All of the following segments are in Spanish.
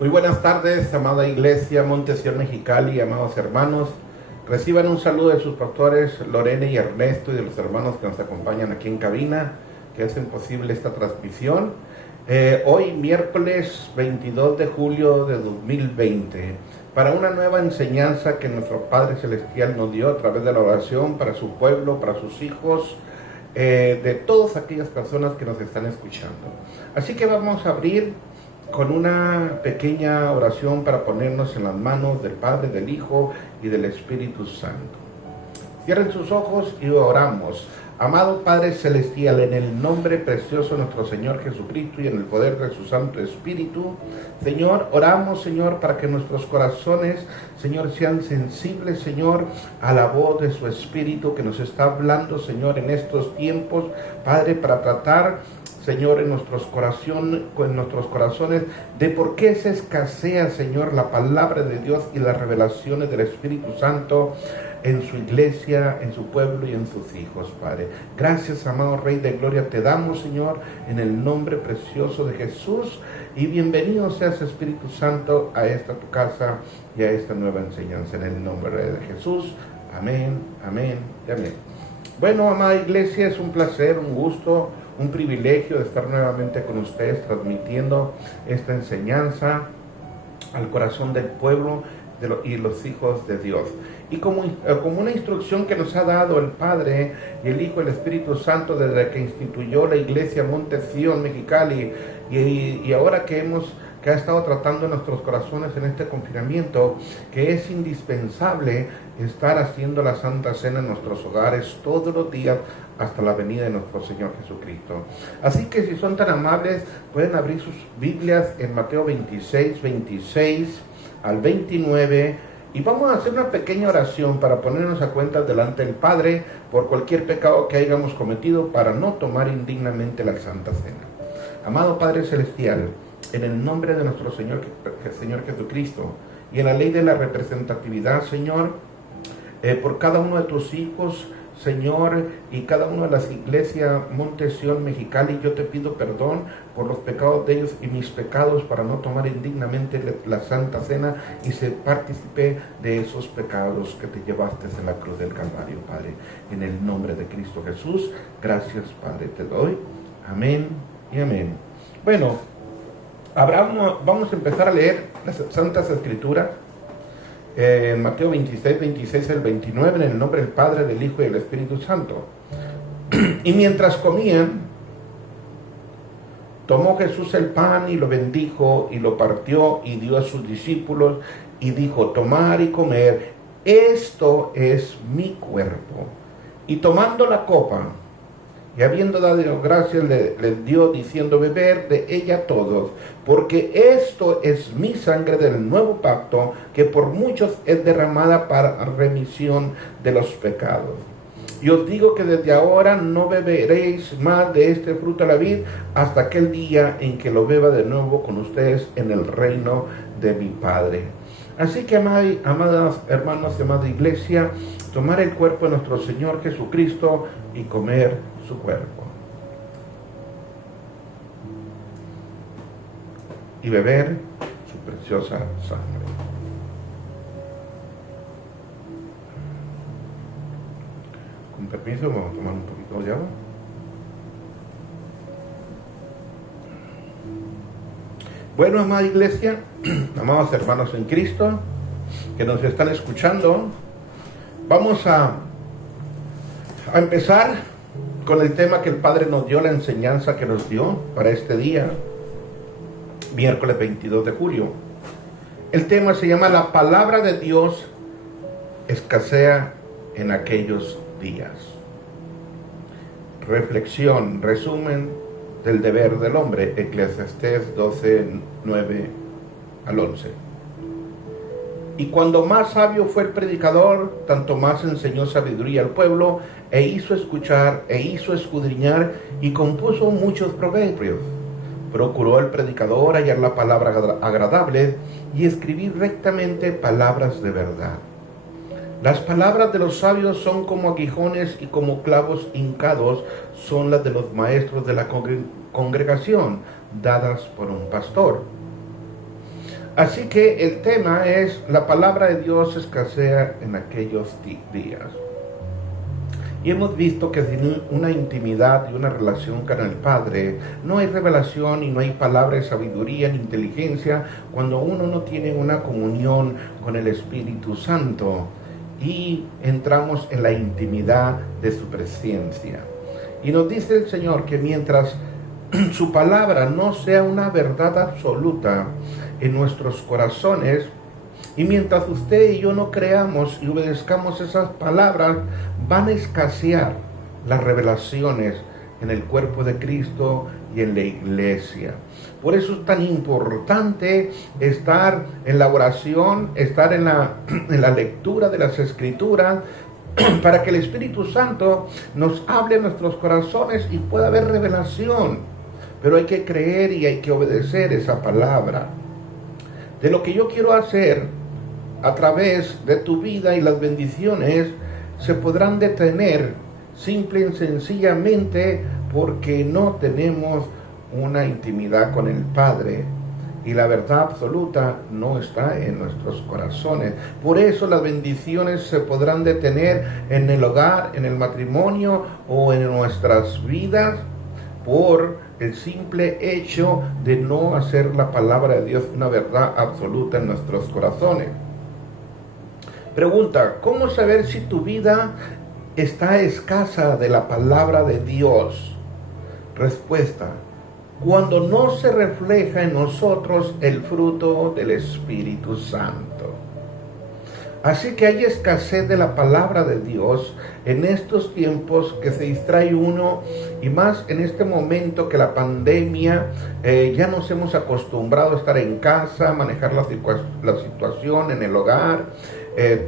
Muy buenas tardes, amada Iglesia Monte Sion Mexicali, amados hermanos. Reciban un saludo de sus pastores Lorena y Ernesto y de los hermanos que nos acompañan aquí en cabina, que hacen posible esta transmisión. Hoy, miércoles 22 de julio de 2020, para una nueva enseñanza que nuestro Padre Celestial nos dio a través de la oración para su pueblo, para sus hijos, de todas aquellas personas que nos están escuchando. Así que vamos a abrir con una pequeña oración para ponernos en las manos del Padre, del Hijo y del Espíritu Santo. Cierren sus ojos y oramos. Amado Padre Celestial, en el nombre precioso de nuestro Señor Jesucristo y en el poder de su Santo Espíritu, Señor, oramos, Señor, para que nuestros corazones, Señor, sean sensibles, Señor, a la voz de su Espíritu que nos está hablando, Señor, en estos tiempos, Padre, para tratar, Señor, en nuestros corazones, de por qué se escasea, Señor, la palabra de Dios y las revelaciones del Espíritu Santo en su iglesia, en su pueblo y en sus hijos, Padre. Gracias, amado Rey de Gloria, te damos, Señor, en el nombre precioso de Jesús, y bienvenido seas, Espíritu Santo, a esta tu casa y a esta nueva enseñanza, en el nombre de Jesús. Amén, amén y amén. Bueno, amada iglesia, es un placer, un gusto, un privilegio de estar nuevamente con ustedes transmitiendo esta enseñanza al corazón del pueblo y los hijos de Dios. Y como una instrucción que nos ha dado el Padre y el Hijo y el Espíritu Santo desde que instituyó la Iglesia Monte Sion Mexicali, y ahora que ha estado tratando nuestros corazones en este confinamiento, que es indispensable estar haciendo la Santa Cena en nuestros hogares todos los días hasta la venida de nuestro Señor Jesucristo. Así que si son tan amables, pueden abrir sus Biblias en Mateo 26, 26 al 29, y vamos a hacer una pequeña oración para ponernos a cuentas delante del Padre por cualquier pecado que hayamos cometido, para no tomar indignamente la Santa Cena. Amado Padre Celestial, en el nombre de nuestro Señor Jesucristo y en la ley de la representatividad, Señor, por cada uno de tus hijos, Señor, y cada una de las iglesias Monte Sion Mexicali, yo te pido perdón por los pecados de ellos y mis pecados, para no tomar indignamente la Santa Cena y ser partícipe de esos pecados que te llevaste en la cruz del Calvario, Padre. En el nombre de Cristo Jesús, gracias, Padre, te doy. Amén y amén. Bueno, vamos a empezar a leer las Santas Escrituras. En Mateo 26, 26 al 29, en el nombre del Padre, del Hijo y del Espíritu Santo. Y mientras comían, tomó Jesús el pan y lo bendijo y lo partió y dio a sus discípulos y dijo: tomar y comer, esto es mi cuerpo. Y tomando la copa y habiendo dado gracias, les dio diciendo: beber de ella todos, porque esto es mi sangre del nuevo pacto, que por muchos es derramada para remisión de los pecados. Y os digo que desde ahora no beberéis más de este fruto de la vid, hasta aquel día en que lo beba de nuevo con ustedes en el reino de mi Padre. Así que, amadas hermanos y amada iglesia, tomar el cuerpo de nuestro Señor Jesucristo y comer su cuerpo, y beber su preciosa sangre. Con permiso, vamos a tomar un poquito de agua. Bueno, amada iglesia, amados hermanos en Cristo que nos están escuchando, vamos a empezar con el tema que el Padre nos dio, la enseñanza que nos dio para este día, miércoles 22 de julio. El tema se llama: la palabra de Dios escasea en aquellos días. Reflexión, resumen del deber del hombre, Eclesiastés 12, 9 al 11. Y cuando más sabio fue el predicador, tanto más enseñó sabiduría al pueblo, e hizo escuchar, e hizo escudriñar, y compuso muchos proverbios. Procuró el predicador hallar la palabra agradable, y escribir rectamente palabras de verdad. Las palabras de los sabios son como aguijones, y como clavos hincados son las de los maestros de la congregación, dadas por un pastor. Así que el tema es: la palabra de Dios escasea en aquellos días. Y hemos visto que sin una intimidad y una relación con el Padre, no hay revelación y no hay palabra de sabiduría ni inteligencia cuando uno no tiene una comunión con el Espíritu Santo y entramos en la intimidad de su presencia. Y nos dice el Señor que mientras su palabra no sea una verdad absoluta en nuestros corazones, y mientras usted y yo no creamos y obedezcamos esas palabras, van a escasear las revelaciones en el cuerpo de Cristo y en la iglesia. Por eso es tan importante estar en la oración, estar en la lectura de las Escrituras, para que el Espíritu Santo nos hable en nuestros corazones y pueda haber revelación. Pero hay que creer y hay que obedecer esa palabra. De lo que yo quiero hacer a través de tu vida, y las bendiciones se podrán detener simple y sencillamente porque no tenemos una intimidad con el Padre, y la verdad absoluta no está en nuestros corazones. Por eso las bendiciones se podrán detener en el hogar, en el matrimonio o en nuestras vidas, por el simple hecho de no hacer la palabra de Dios una verdad absoluta en nuestros corazones. Pregunta: ¿cómo saber si tu vida está escasa de la palabra de Dios? Respuesta: cuando no se refleja en nosotros el fruto del Espíritu Santo. Así que hay escasez de la palabra de Dios en estos tiempos, que se distrae uno, y más en este momento que la pandemia, ya nos hemos acostumbrado a estar en casa, manejar la situación en el hogar.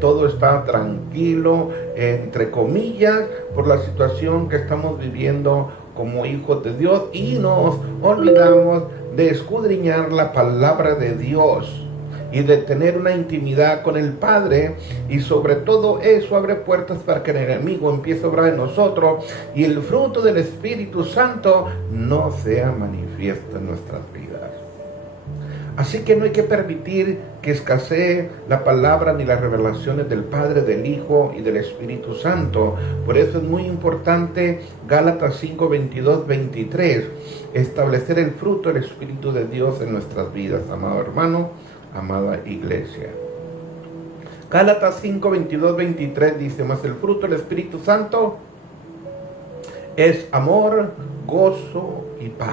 Todo está tranquilo, entre comillas, por la situación que estamos viviendo como hijos de Dios, y nos olvidamos de escudriñar la palabra de Dios y de tener una intimidad con el Padre, y sobre todo eso abre puertas para que el enemigo empiece a obrar en nosotros y el fruto del Espíritu Santo no sea manifiesto en nuestras vidas. Así que no hay que permitir que escasee la palabra ni las revelaciones del Padre, del Hijo y del Espíritu Santo. Por eso es muy importante Gálatas 5, 22, 23, establecer el fruto del Espíritu de Dios en nuestras vidas, amado hermano, amada iglesia. Gálatas 5, 22, 23 dice: mas el fruto del Espíritu Santo es amor, gozo y paz.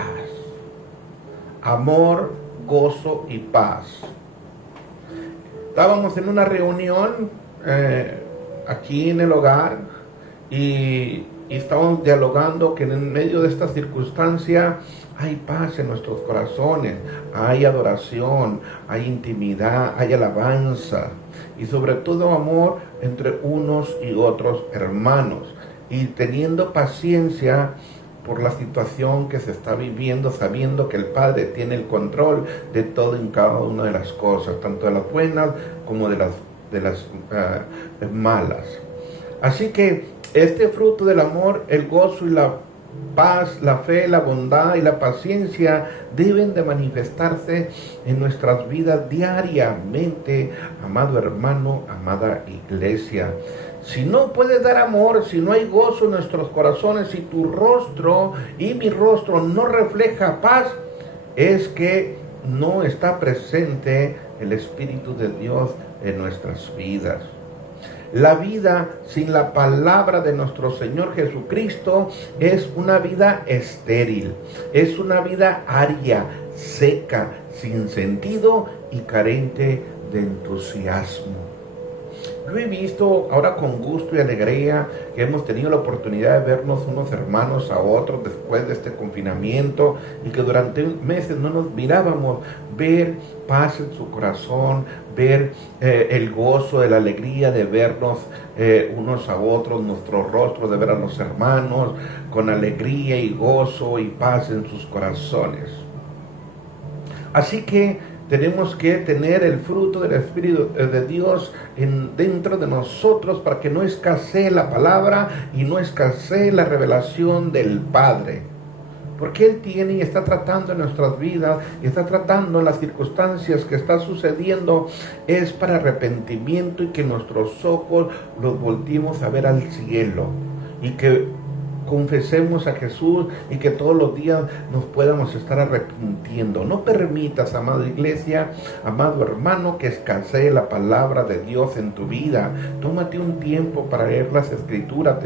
Amor, gozo y paz. Estábamos en una reunión aquí en el hogar, y estábamos dialogando que en medio de esta circunstancia hay paz en nuestros corazones, hay adoración, hay intimidad, hay alabanza, y sobre todo amor entre unos y otros hermanos, y teniendo paciencia por la situación que se está viviendo, sabiendo que el Padre tiene el control de todo en cada una de las cosas, tanto de las buenas como de las malas. Así que este fruto del amor, el gozo y la paz, la fe, la bondad y la paciencia deben de manifestarse en nuestras vidas diariamente, amado hermano, amada iglesia. Si no puedes dar amor, si no hay gozo en nuestros corazones, si tu rostro y mi rostro no refleja paz, es que no está presente el Espíritu de Dios en nuestras vidas. La vida sin la palabra de nuestro Señor Jesucristo es una vida estéril, es una vida árida, seca, sin sentido y carente de entusiasmo. Yo he visto ahora con gusto y alegría que hemos tenido la oportunidad de vernos unos hermanos a otros después de este confinamiento, y que durante meses no nos mirábamos, ver paz en su corazón, ver el gozo, de la alegría de vernos unos a otros, nuestros rostros, de ver a los hermanos con alegría y gozo y paz en sus corazones. Así que tenemos que tener el fruto del Espíritu de Dios dentro de nosotros, para que no escasee la palabra y no escasee la revelación del Padre. porque Él tiene y está tratando en nuestras vidas, y está tratando en las circunstancias que está sucediendo, es para arrepentimiento y que nuestros ojos los volteemos a ver al cielo, y que confesemos a Jesús y que todos los días nos podamos estar arrepintiendo. No permitas, amada iglesia, amado hermano, que escasee la palabra de Dios en tu vida. Tómate un tiempo para leer las Escrituras.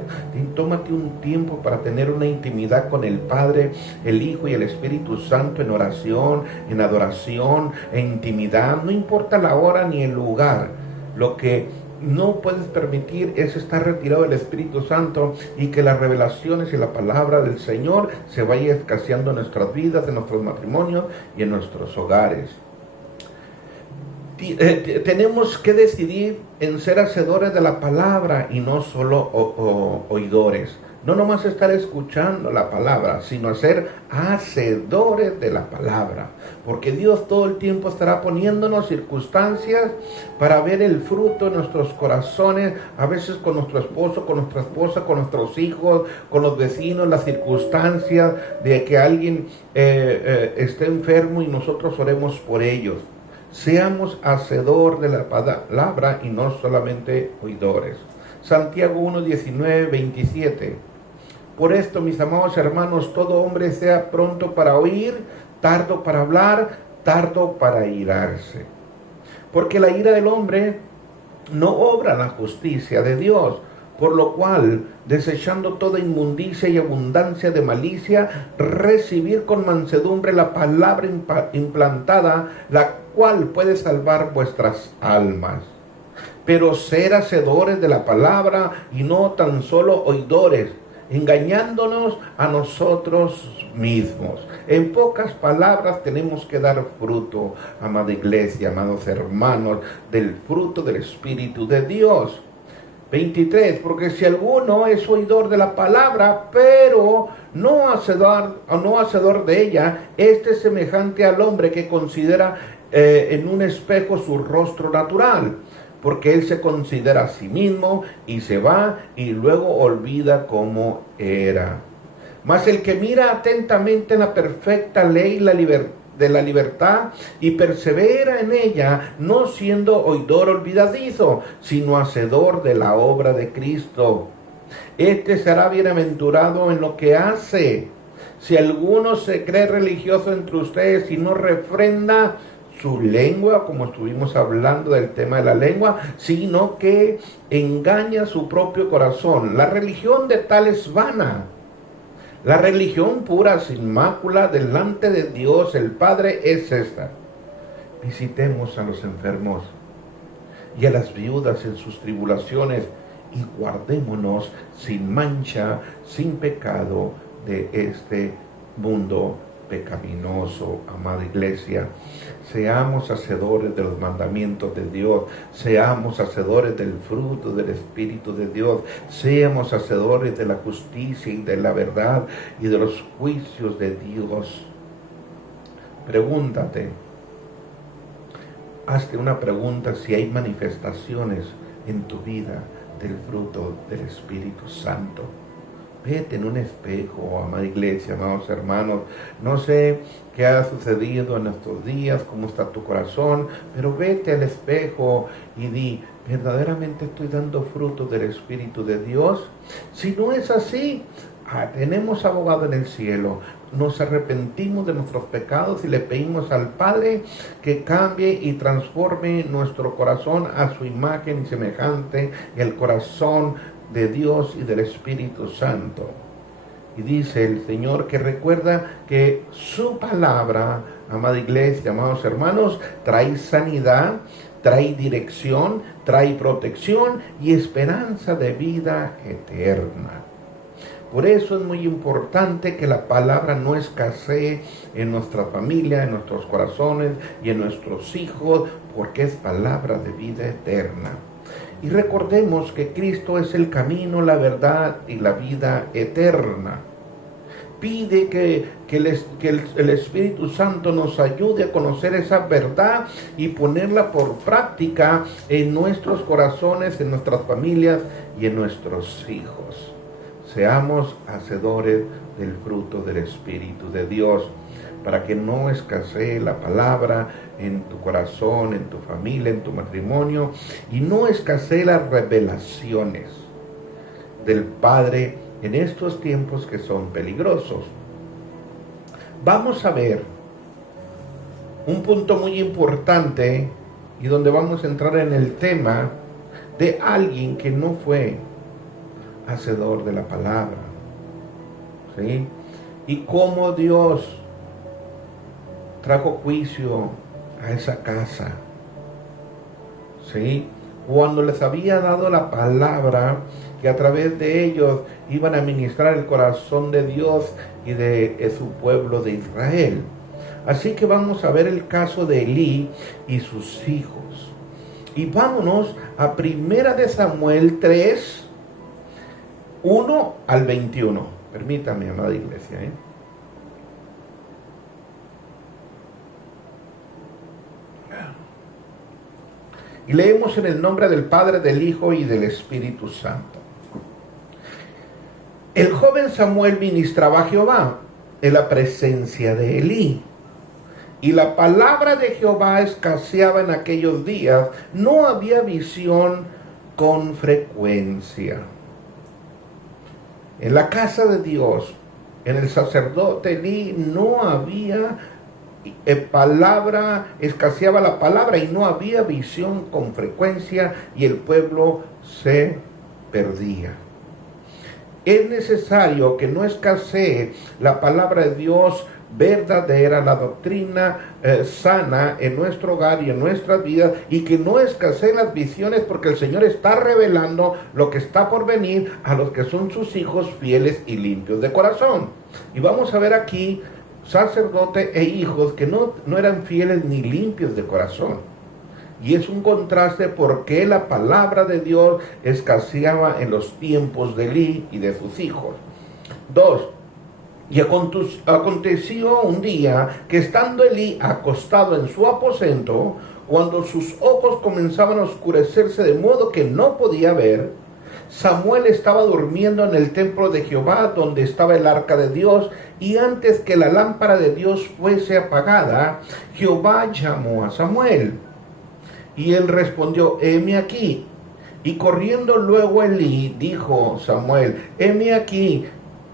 Tómate un tiempo para tener una intimidad con el Padre, el Hijo y el Espíritu Santo en oración, en adoración, en intimidad. No importa la hora ni el lugar. Lo que no puedes permitir es estar retirado del Espíritu Santo y que las revelaciones y la palabra del Señor se vaya escaseando en nuestras vidas, en nuestros matrimonios y en nuestros hogares. Tenemos que decidir en ser hacedores de la palabra y no solo oidores. No nomás estar escuchando la palabra, sino ser hacedores de la palabra. Porque Dios todo el tiempo estará poniéndonos circunstancias para ver el fruto en nuestros corazones, a veces con nuestro esposo, con nuestra esposa, con nuestros hijos, con los vecinos, las circunstancias de que alguien esté enfermo y nosotros oremos por ellos. Seamos hacedor de la palabra y no solamente oidores. Santiago 1, 19, 27. Por esto, mis amados hermanos, todo hombre sea pronto para oír, tardo para hablar, tardo para irarse. Porque la ira del hombre no obra la justicia de Dios. Por lo cual, desechando toda inmundicia y abundancia de malicia, recibir con mansedumbre la palabra implantada, la cual puede salvar vuestras almas. Pero ser hacedores de la palabra y no tan solo oidores, engañándonos a nosotros mismos. En pocas palabras, tenemos que dar fruto, amada iglesia, amados hermanos, del fruto del Espíritu de Dios. 23, porque si alguno es oidor de la palabra, pero no hacedor de ella, este es semejante al hombre que considera en un espejo su rostro natural, porque él se considera a sí mismo y se va y luego olvida cómo era. Mas el que mira atentamente en la perfecta ley de la libertad y persevera en ella, no siendo oidor olvidadizo, sino hacedor de la obra de Cristo, este será bienaventurado en lo que hace. Si alguno se cree religioso entre ustedes y no refrenda su lengua, como estuvimos hablando del tema de la lengua, sino que engaña su propio corazón. La religión de tal es vana. La religión pura, sin mácula, delante de Dios el Padre es esta: visitemos a los enfermos y a las viudas en sus tribulaciones y guardémonos sin mancha, sin pecado de este mundo pecaminoso. Amada iglesia, seamos hacedores de los mandamientos de Dios, seamos hacedores del fruto del Espíritu de Dios, seamos hacedores de la justicia y de la verdad y de los juicios de Dios. Pregúntate, hazte una pregunta: si hay manifestaciones en tu vida del fruto del Espíritu Santo. Vete en un espejo, amada iglesia, amados hermanos. No sé qué ha sucedido en estos días, cómo está tu corazón, pero vete al espejo y di: ¿verdaderamente estoy dando fruto del Espíritu de Dios? Si no es así, tenemos abogado en el cielo. Nos arrepentimos de nuestros pecados y le pedimos al Padre que cambie y transforme nuestro corazón a su imagen y semejante, y el corazón de Dios y del Espíritu Santo. Y dice el Señor que recuerda que su palabra, amada iglesia, amados hermanos, trae sanidad, trae dirección, trae protección y esperanza de vida eterna. Por eso es muy importante que la palabra no escasee en nuestra familia, en nuestros corazones y en nuestros hijos, porque es palabra de vida eterna. Y recordemos que Cristo es el camino, la verdad y la vida eterna. Pide que el Espíritu Santo nos ayude a conocer esa verdad y ponerla por práctica en nuestros corazones, en nuestras familias y en nuestros hijos. seamos hacedores del fruto del Espíritu de Dios, para que no escasee la palabra en tu corazón, en tu familia, en tu matrimonio, y no escasee las revelaciones del Padre en estos tiempos que son peligrosos. Vamos a ver un punto muy importante y donde vamos a entrar en el tema de alguien que no fue hacedor de la palabra, ¿sí? Y cómo Dios trajo juicio a esa casa, ¿sí? Cuando les había dado la palabra, que a través de ellos iban a ministrar el corazón de Dios y de su pueblo de Israel. Así que vamos a ver el caso de Elí y sus hijos. Y vámonos a 1 de Samuel 3, 1 al 21. Permítame, amada iglesia, Y leemos en el nombre del Padre, del Hijo y del Espíritu Santo. El joven Samuel ministraba a Jehová en la presencia de Elí. Y la palabra de Jehová escaseaba en aquellos días. No había visión con frecuencia. En la casa de Dios, en el sacerdote Elí, no había palabra, escaseaba la palabra y no había visión con frecuencia y el pueblo se perdía. Es necesario que no escasee la palabra de Dios verdadera, la doctrina sana en nuestro hogar y en nuestras vidas, y que no escaseen las visiones, porque el Señor está revelando lo que está por venir a los que son sus hijos fieles y limpios de corazón. Y vamos a ver aquí sacerdotes e hijos que no eran fieles ni limpios de corazón. Y es un contraste porque la palabra de Dios escaseaba en los tiempos de Elí y de sus hijos. 2. Y aconteció un día que estando Elí acostado en su aposento, cuando sus ojos comenzaban a oscurecerse de modo que no podía ver, Samuel estaba durmiendo en el templo de Jehová, donde estaba el arca de Dios, y antes que la lámpara de Dios fuese apagada, Jehová llamó a Samuel. Y él respondió: heme aquí. Y corriendo luego a Elí, dijo Samuel: heme aquí.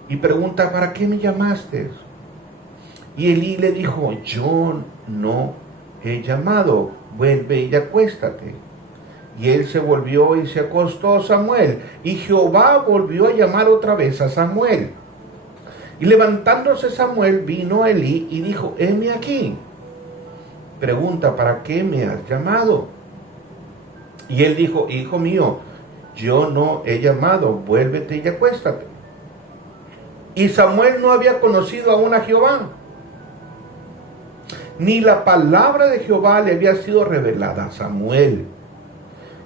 Y pregunta: ¿para qué me llamaste? Y Elí le dijo: yo no he llamado, vuelve y acuéstate. Y él se volvió y se acostó Samuel. Y Jehová volvió a llamar otra vez a Samuel. Y levantándose Samuel, vino a Elí y dijo: heme aquí. Pregunta: ¿para qué me has llamado? Y él dijo: hijo mío, yo no he llamado, vuélvete y acuéstate. Y Samuel no había conocido aún a Jehová, ni la palabra de Jehová le había sido revelada a Samuel.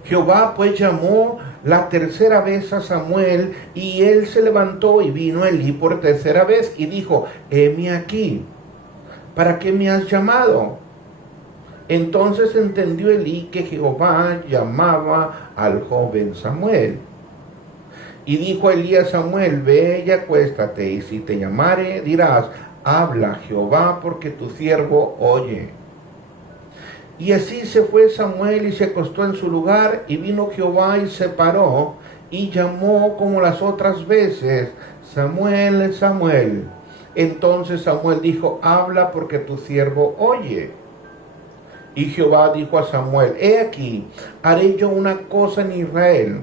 Jehová pues llamó la tercera vez a Samuel, y él se levantó y vino a Elí por tercera vez y dijo: heme aquí. ¿Para qué me has llamado? Entonces entendió Elí que Jehová llamaba al joven Samuel. Y dijo Elí a Samuel: ve y acuéstate, y si te llamare, dirás: habla Jehová, porque tu siervo oye. Y así se fue Samuel y se acostó en su lugar, y vino Jehová y se paró, y llamó como las otras veces: Samuel, Samuel. Entonces Samuel dijo: habla, porque tu siervo oye. Y Jehová dijo a Samuel: he aquí, haré yo una cosa en Israel,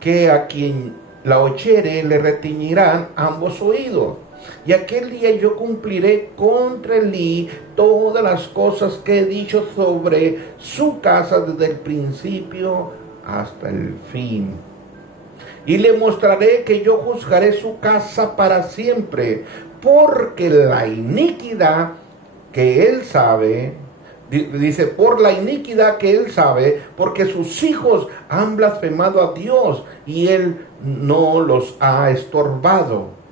que a quien la oyere le retiñirán ambos oídos. Y aquel día yo cumpliré contra Elí todas las cosas que he dicho sobre su casa desde el principio hasta el fin. Y le mostraré que yo juzgaré su casa para siempre, porque la iniquidad que él sabe, dice, por la iniquidad que él sabe, porque sus hijos han blasfemado a Dios y él no los ha estorbado.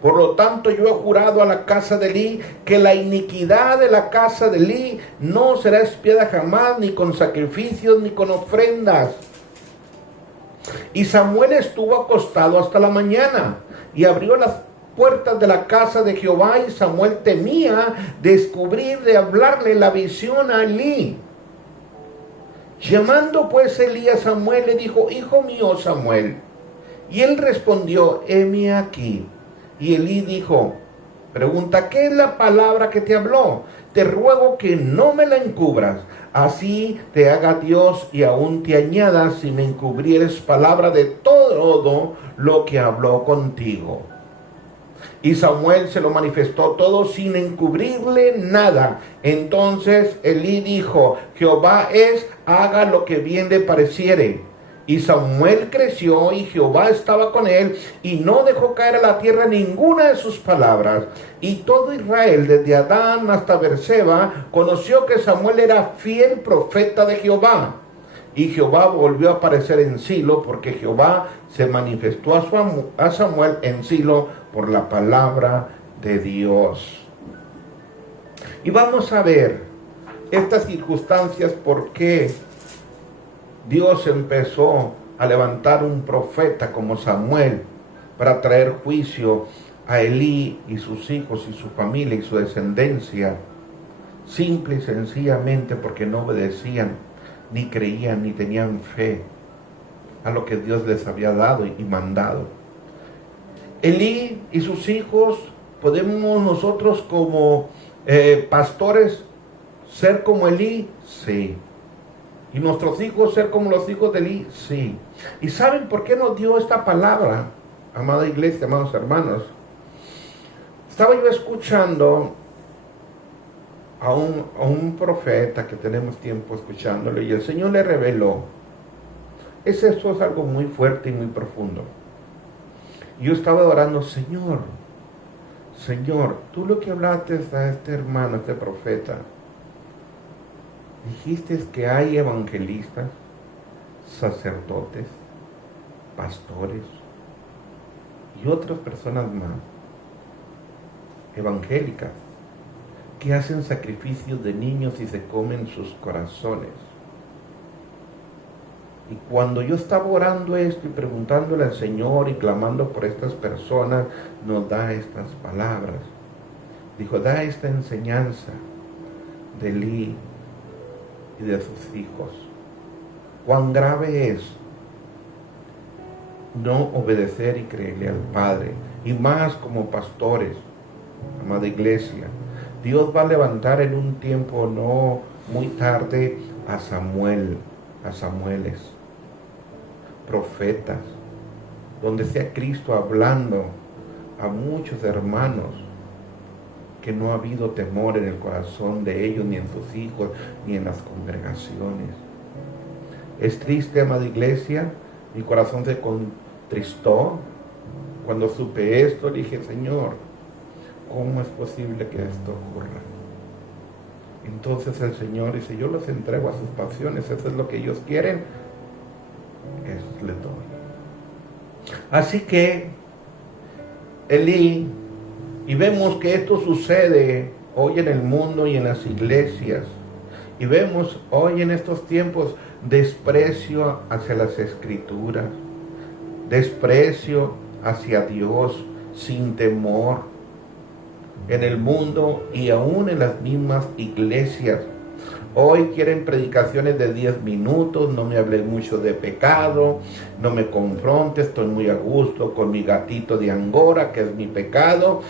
Por lo tanto, yo he jurado a la casa de Elí que la iniquidad de la casa de Elí no será expiada jamás, ni con sacrificios ni con ofrendas. Y Samuel estuvo acostado hasta la mañana y abrió las puertas de la casa de Jehová, y Samuel temía de hablarle la visión a Elí. Llamando pues Elí a Samuel, le dijo: hijo mío Samuel. Y él respondió: heme aquí. Y Elí dijo: pregunta, ¿qué es la palabra que te habló? Te ruego que no me la encubras. Así te haga Dios y aún te añada si me encubrieres palabra de todo lo que habló contigo. Y Samuel se lo manifestó todo sin encubrirle nada. Entonces Elí dijo: Jehová es, haga lo que bien le pareciere. Y Samuel creció y Jehová estaba con él y no dejó caer a la tierra ninguna de sus palabras. Y todo Israel, desde Adán hasta Berseba, conoció que Samuel era fiel profeta de Jehová. Y Jehová volvió a aparecer en Silo, porque Jehová se manifestó a Samuel en Silo por la palabra de Dios. Y vamos a ver estas circunstancias, por qué Dios empezó a levantar un profeta como Samuel para traer juicio a Elí y sus hijos y su familia y su descendencia, simple y sencillamente porque no obedecían, ni creían, ni tenían fe a lo que Dios les había dado y mandado. Elí y sus hijos, ¿podemos nosotros como pastores ser como Elí? Sí. ¿Y nuestros hijos ser como los hijos de Elí? Sí. ¿Y saben por qué nos dio esta palabra, amada iglesia, amados hermanos? Estaba yo escuchando a un profeta que tenemos tiempo escuchándolo, y el Señor le reveló. Esto es algo muy fuerte y muy profundo. Yo estaba orando: Señor, tú lo que hablaste a este hermano, a este profeta, dijiste que hay evangelistas, sacerdotes, pastores y otras personas más, evangélicas, que hacen sacrificios de niños y se comen sus corazones. Y cuando yo estaba orando esto y preguntándole al Señor y clamando por estas personas, nos da estas palabras. Dijo: da esta enseñanza de Elí y de sus hijos. Cuán grave es no obedecer y creerle al Padre, y más como pastores, amada iglesia. Dios va a levantar en un tiempo no muy tarde a Samueles, profetas, donde sea Cristo hablando a muchos hermanos, que no ha habido temor en el corazón de ellos, ni en sus hijos, ni en las congregaciones. Es triste, amada iglesia, mi corazón se contristó cuando supe esto. Le dije: Señor, ¿cómo es posible que esto ocurra? Entonces el Señor dice: yo los entrego a sus pasiones, eso es lo que ellos quieren, eso les doy. Así que Elí, y vemos que esto sucede hoy en el mundo y en las iglesias, y vemos hoy en estos tiempos desprecio hacia las escrituras, desprecio hacia Dios, sin temor, en el mundo y aún en las mismas iglesias. Hoy quieren predicaciones de 10 minutos, no me hables mucho de pecado, no me confrontes, estoy muy a gusto con mi gatito de Angora, que es mi pecado.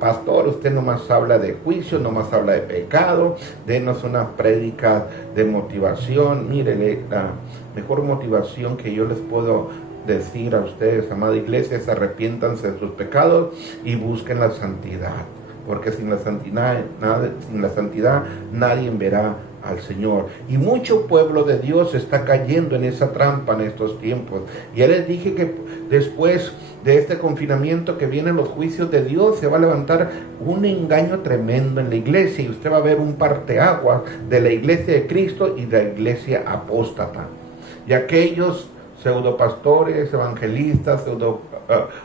Pastor, usted nomás habla de juicio, nomás habla de pecado, denos una prédica de motivación. Mire, la mejor motivación que yo les puedo decir a ustedes, amada iglesia, es: arrepiéntanse de sus pecados y busquen la santidad, porque sin la santidad nadie verá al Señor. Y mucho pueblo de Dios está cayendo en esa trampa en estos tiempos. Ya les dije que después de este confinamiento que vienen los juicios de Dios, se va a levantar un engaño tremendo en la iglesia, y usted va a ver un parteaguas de la iglesia de Cristo y de la iglesia apóstata. Y aquellos pseudopastores, evangelistas,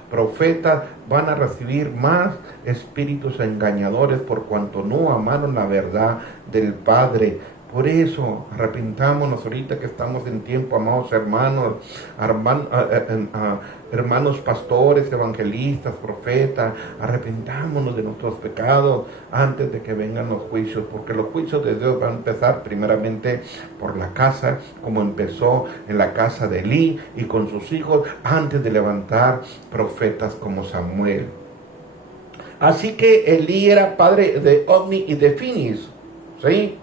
profetas van a recibir más espíritus engañadores, por cuanto no amaron la verdad del Padre Por eso, arrepentámonos ahorita que estamos en tiempo, amados hermanos, hermanos pastores, evangelistas, profetas, arrepentámonos de nuestros pecados antes de que vengan los juicios, porque los juicios de Dios van a empezar primeramente por la casa, como empezó en la casa de Elí y con sus hijos, antes de levantar profetas como Samuel. Así que Elí era padre de Ofni y de Finis, ¿sí?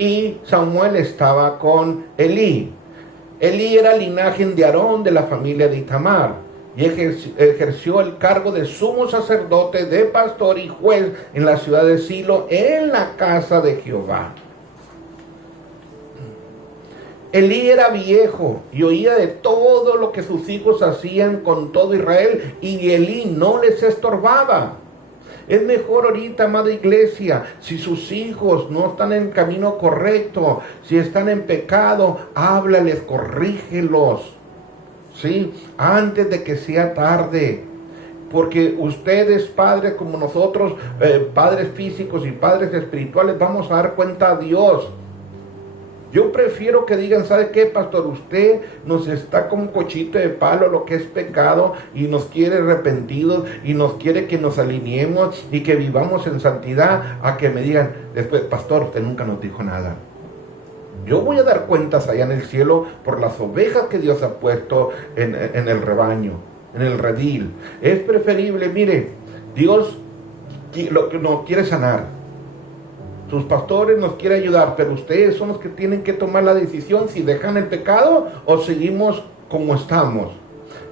Y Samuel estaba con Elí. Elí era linaje de Aarón, de la familia de Itamar, y ejerció el cargo de sumo sacerdote, de pastor y juez en la ciudad de Silo, en la casa de Jehová. Elí era viejo y oía de todo lo que sus hijos hacían con todo Israel, y Elí no les estorbaba. Es mejor ahorita, amada iglesia, si sus hijos no están en el camino correcto, si están en pecado, háblales, corrígelos, ¿sí? Antes de que sea tarde. Porque ustedes, padres como nosotros, padres físicos y padres espirituales, vamos a dar cuenta a Dios. Yo prefiero que digan, ¿sabe qué, pastor? Usted nos está como cochito de palo lo que es pecado y nos quiere arrepentidos y nos quiere que nos alineemos y que vivamos en santidad, a que me digan después, pastor, usted nunca nos dijo nada. Yo voy a dar cuentas allá en el cielo por las ovejas que Dios ha puesto en el rebaño, en el redil. Es preferible, mire, Dios lo que nos quiere sanar. Sus pastores nos quieren ayudar, pero ustedes son los que tienen que tomar la decisión si dejan el pecado o seguimos como estamos.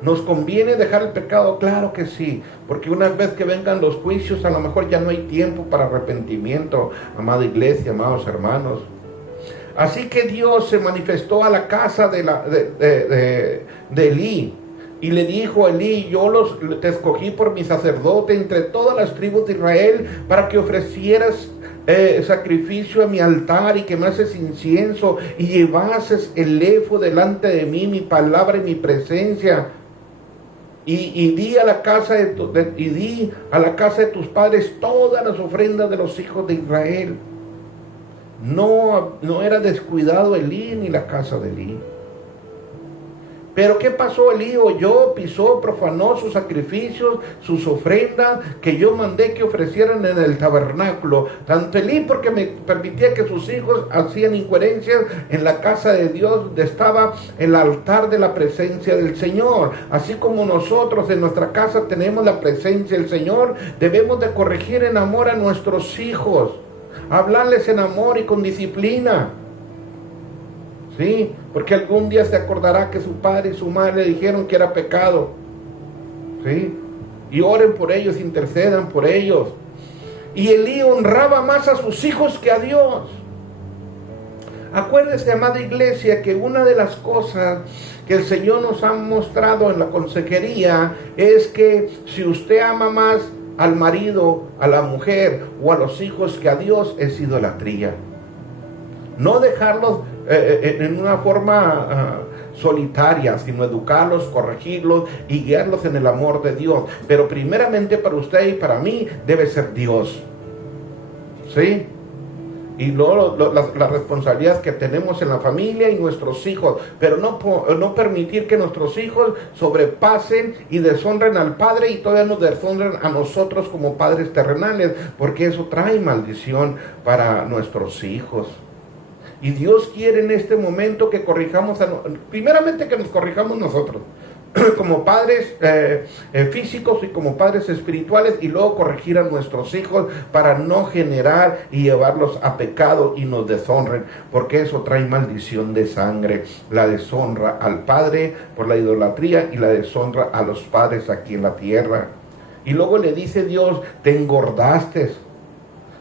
¿Nos conviene dejar el pecado? Claro que sí, porque una vez que vengan los juicios, a lo mejor ya no hay tiempo para arrepentimiento, amada iglesia, amados hermanos. Así que Dios se manifestó a la casa de Elí y le dijo a Elí, yo te escogí por mi sacerdote entre todas las tribus de Israel para que ofrecieras sacrificio a mi altar y quemases incienso y llevases el éfod delante de mí, mi palabra y mi presencia. Y di a la casa de tus padres todas las ofrendas de los hijos de Israel. No era descuidado Elí ni la casa de Elí. Pero ¿qué pasó? Elí oyó, pisó, profanó sus sacrificios, sus ofrendas que yo mandé que ofrecieran en el tabernáculo. Tanto Elí, porque me permitía que sus hijos hacían incoherencias en la casa de Dios, donde estaba el altar de la presencia del Señor. Así como nosotros en nuestra casa tenemos la presencia del Señor, debemos de corregir en amor a nuestros hijos, hablarles en amor y con disciplina. Sí, porque algún día se acordará que su padre y su madre le dijeron que era pecado. Sí, y oren por ellos, intercedan por ellos. Y Elí honraba más a sus hijos que a Dios. Acuérdese, amada iglesia, que una de las cosas que el Señor nos ha mostrado en la consejería es que si usted ama más al marido, a la mujer o a los hijos que a Dios, es idolatría. No dejarlos en una forma solitaria, sino educarlos, corregirlos y guiarlos en el amor de Dios. Pero primeramente para usted y para mí debe ser Dios. ¿Sí? Y luego las responsabilidades que tenemos en la familia y nuestros hijos. Pero no permitir que nuestros hijos sobrepasen y deshonren al Padre y todavía nos deshonren a nosotros como padres terrenales. Porque eso trae maldición para nuestros hijos. Y Dios quiere en este momento que corrijamos, primeramente que nos corrijamos nosotros, como padres físicos y como padres espirituales, y luego corregir a nuestros hijos para no generar y llevarlos a pecado y nos deshonren, porque eso trae maldición de sangre, la deshonra al Padre por la idolatría y la deshonra a los padres aquí en la tierra. Y luego le dice Dios, te engordaste,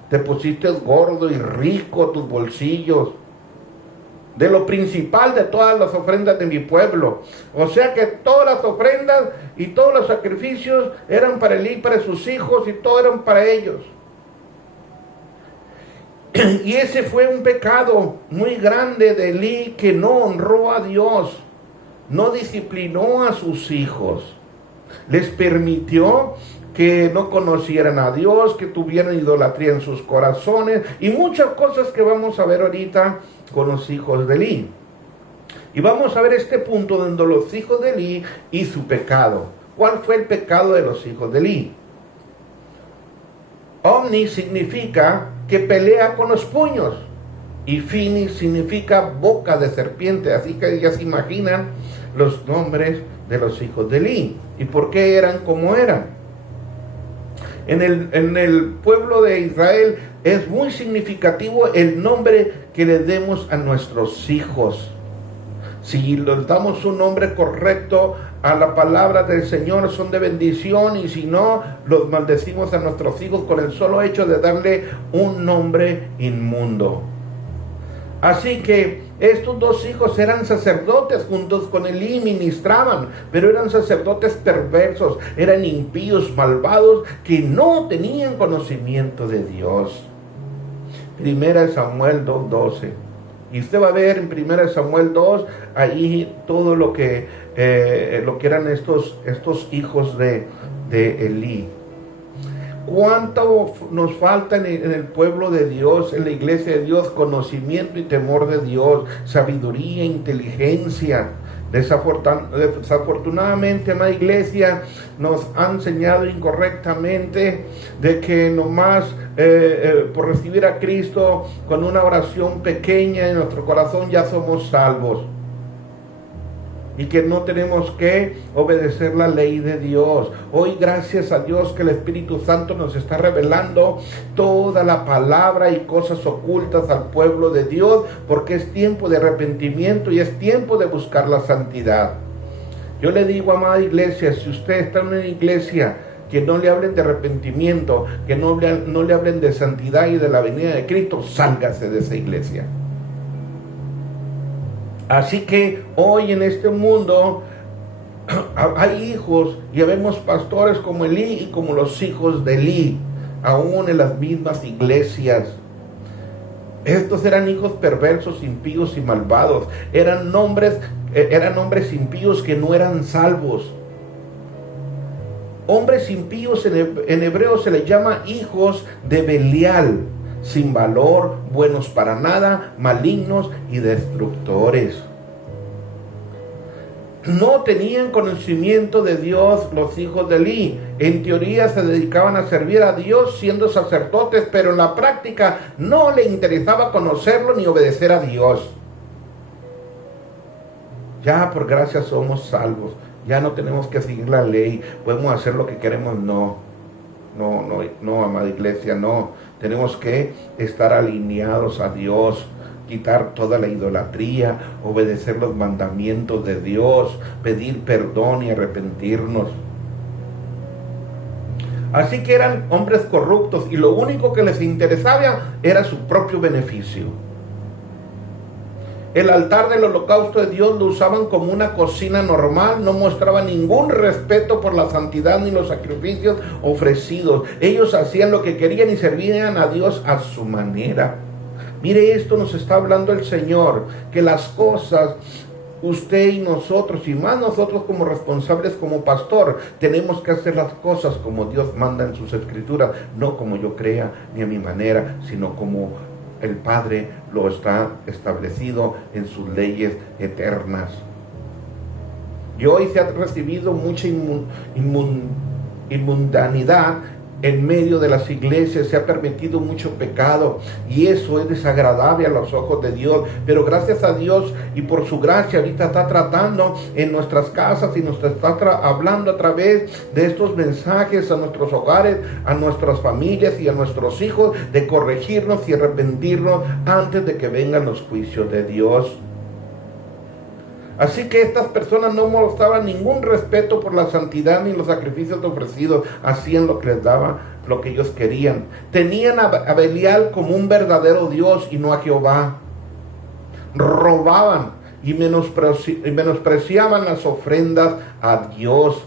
te pusiste gordo y rico tus bolsillos, de lo principal de todas las ofrendas de mi pueblo. O sea que todas las ofrendas y todos los sacrificios eran para Elí, para sus hijos, y todo eran para ellos. Y ese fue un pecado muy grande de Elí, que no honró a Dios, no disciplinó a sus hijos, les permitió que no conocieran a Dios, que tuvieran idolatría en sus corazones y muchas cosas que vamos a ver ahorita con los hijos de Elí. Y vamos a ver este punto donde los hijos de Elí y su pecado. ¿Cuál fue el pecado de los hijos de Elí? Omni significa que pelea con los puños y Finis significa boca de serpiente. Así que ya se imaginan los nombres de los hijos de Elí y por qué eran como eran. En el pueblo de Israel es muy significativo el nombre que le demos a nuestros hijos. Si les damos un nombre correcto a la palabra del Señor, son de bendición, y si no, los maldecimos a nuestros hijos con el solo hecho de darle un nombre inmundo. Así que estos dos hijos eran sacerdotes, juntos con Elí ministraban, pero eran sacerdotes perversos, eran impíos, malvados, que no tenían conocimiento de Dios. Primera Samuel 2:12. Y usted va a ver en 1 Samuel 2, ahí todo lo que eran estos hijos de Elí. ¿Cuánto nos falta en el pueblo de Dios, en la iglesia de Dios? Conocimiento y temor de Dios, sabiduría, inteligencia. Desafortunadamente, amada iglesia, nos han enseñado incorrectamente de que nomás por recibir a Cristo con una oración pequeña en nuestro corazón ya somos salvos. Y que no tenemos que obedecer la ley de Dios. Hoy, gracias a Dios, que el Espíritu Santo nos está revelando toda la palabra y cosas ocultas al pueblo de Dios, porque es tiempo de arrepentimiento y es tiempo de buscar la santidad. Yo le digo, amada iglesia, si usted está en una iglesia que no le hablen de arrepentimiento, que no le hablen de santidad y de la venida de Cristo, sálgase de esa iglesia. Así que hoy en este mundo hay hijos y vemos pastores como Elí y como los hijos de Elí, aún en las mismas iglesias. Estos eran hijos perversos, impíos y malvados. Eran hombres impíos que no eran salvos. Hombres impíos en hebreo se les llama hijos de Belial, sin valor, buenos para nada, malignos y destructores. No tenían conocimiento de Dios los hijos de Elí. En teoría se dedicaban a servir a Dios siendo sacerdotes, pero en la práctica no le interesaba conocerlo ni obedecer a Dios. Ya por gracia somos salvos. Ya no tenemos que seguir la ley. Podemos hacer lo que queremos. No, amada iglesia, no. Tenemos que estar alineados a Dios, quitar toda la idolatría, obedecer los mandamientos de Dios, pedir perdón y arrepentirnos. Así que eran hombres corruptos y lo único que les interesaba era su propio beneficio. El altar del holocausto de Dios lo usaban como una cocina normal, no mostraban ningún respeto por la santidad ni los sacrificios ofrecidos. Ellos hacían lo que querían y servían a Dios a su manera. Mire, esto nos está hablando el Señor, que las cosas, usted y nosotros, y más nosotros como responsables, como pastor, tenemos que hacer las cosas como Dios manda en sus escrituras, no como yo crea ni a mi manera, sino como el Padre lo está establecido en sus leyes eternas. Y hoy se ha recibido mucha inmundanidad en medio de las iglesias, se ha permitido mucho pecado y eso es desagradable a los ojos de Dios, pero gracias a Dios y por su gracia ahorita está tratando en nuestras casas y nos está hablando a través de estos mensajes a nuestros hogares, a nuestras familias y a nuestros hijos, de corregirnos y arrepentirnos antes de que vengan los juicios de Dios. Así que estas personas no mostraban ningún respeto por la santidad ni los sacrificios ofrecidos, hacían lo que les daba, lo que ellos querían. Tenían a Belial como un verdadero Dios y no a Jehová. Robaban y menospreciaban las ofrendas a Dios.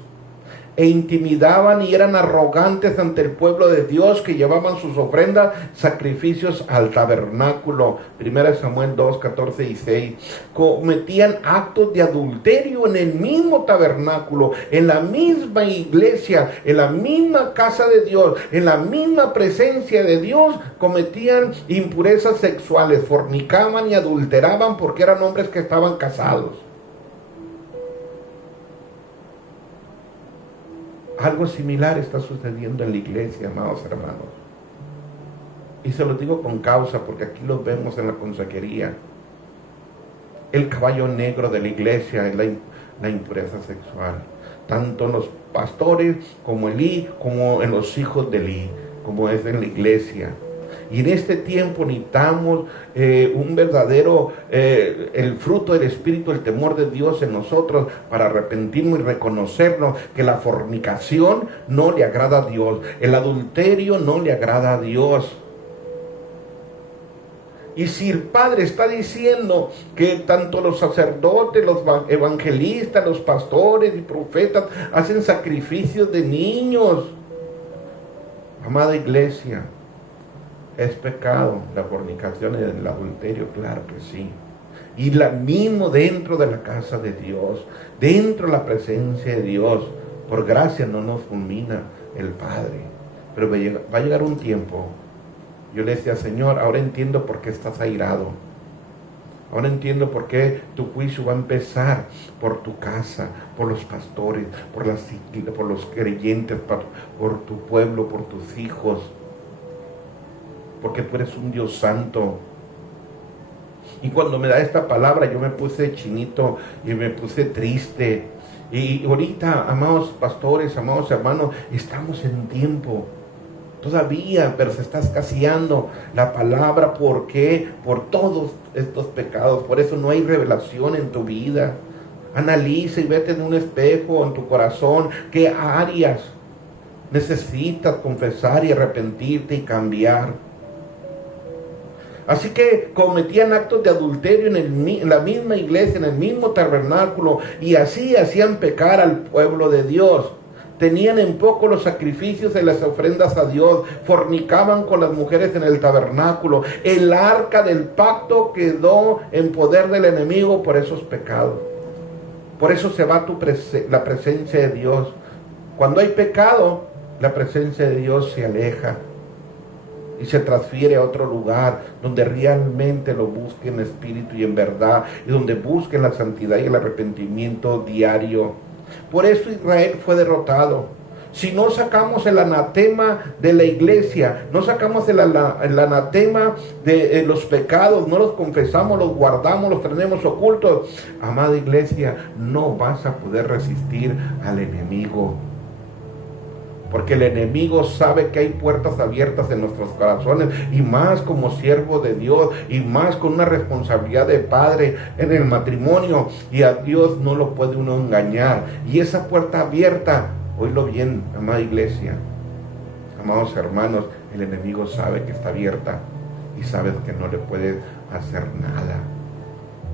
e intimidaban y eran arrogantes ante el pueblo de Dios, que llevaban sus ofrendas, sacrificios al tabernáculo. 1 Samuel 2, 14 y 6. Cometían actos de adulterio en el mismo tabernáculo, en la misma iglesia, en la misma casa de Dios, en la misma presencia de Dios. Cometían impurezas sexuales, fornicaban y adulteraban porque eran hombres que estaban casados. Algo similar está sucediendo en la iglesia, amados hermanos. Y se lo digo con causa, porque aquí lo vemos en la consejería. El caballo negro de la iglesia es la impureza sexual. Tanto en los pastores como Elí, como en los hijos de Elí, como es en la iglesia. Y en este tiempo necesitamos un verdadero, el fruto del Espíritu, el temor de Dios en nosotros, para arrepentirnos y reconocernos que la fornicación no le agrada a Dios, el adulterio no le agrada a Dios. Y si el Padre está diciendo que tanto los sacerdotes, los evangelistas, los pastores y profetas hacen sacrificios de niños, amada iglesia, ¿es pecado la fornicación y el adulterio? Claro que sí. Y la mismo dentro de la casa de Dios, dentro de la presencia de Dios. Por gracia no nos fulmina el Padre. Pero va a llegar un tiempo. Yo le decía, Señor, ahora entiendo por qué estás airado. Ahora entiendo por qué tu juicio va a empezar por tu casa, por los pastores, por los creyentes, por tu pueblo, por tus hijos. Porque tú eres un Dios santo. Y cuando me da esta palabra, yo me puse chinito y me puse triste. Y ahorita, amados pastores, amados hermanos, estamos en tiempo todavía, pero se está escaseando la palabra. ¿Por qué? Por todos estos pecados. Por eso no hay revelación en tu vida. Analiza y vete en un espejo en tu corazón qué áreas necesitas confesar y arrepentirte y cambiar. Así que cometían actos de adulterio en la misma iglesia, en el mismo tabernáculo, y así hacían pecar al pueblo de Dios. Tenían en poco los sacrificios y las ofrendas a Dios, fornicaban con las mujeres en el tabernáculo. El arca del pacto quedó en poder del enemigo por esos pecados. Por eso se va la presencia de Dios. Cuando hay pecado, la presencia de Dios se aleja y se transfiere a otro lugar donde realmente lo busquen en espíritu y en verdad, y donde busquen la santidad y el arrepentimiento diario. Por eso Israel fue derrotado. Si no sacamos el anatema de la iglesia, no sacamos el anatema de los pecados, no los confesamos, los guardamos, los tenemos ocultos, amada iglesia, no vas a poder resistir al enemigo. Porque el enemigo sabe que hay puertas abiertas en nuestros corazones, y más como siervo de Dios, y más con una responsabilidad de padre en el matrimonio, y a Dios no lo puede uno engañar. Y esa puerta abierta, oílo bien, amada iglesia, amados hermanos, el enemigo sabe que está abierta y sabe que no le puede hacer nada.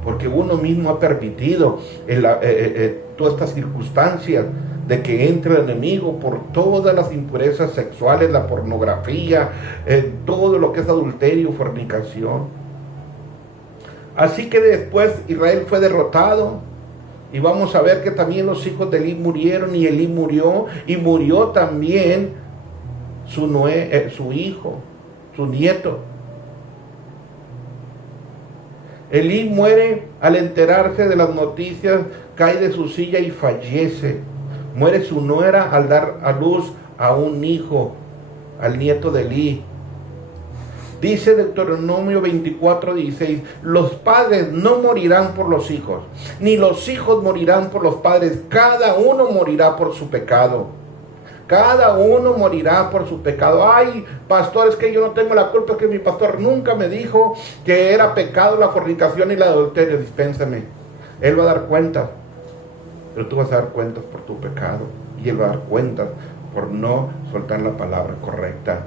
Porque uno mismo ha permitido todas estas circunstancias de que entre el enemigo por todas las impurezas sexuales, la pornografía, todo lo que es adulterio, fornicación. Así que después Israel fue derrotado, y vamos a ver que también los hijos de Elí murieron, y Elí murió, y murió también su hijo, su nieto. Elí muere al enterarse de las noticias, cae de su silla y fallece. Muere su nuera al dar a luz a un hijo, al nieto de Elí. Dice Deuteronomio 24:16, los padres no morirán por los hijos, ni los hijos morirán por los padres, cada uno morirá por su pecado. Cada uno morirá por su pecado. Ay, pastor, es que yo no tengo la culpa, que mi pastor nunca me dijo que era pecado la fornicación y el adulterio. Dispénsame. Él va a dar cuentas. Pero tú vas a dar cuentas por tu pecado, y Él va a dar cuentas por no soltar la palabra correcta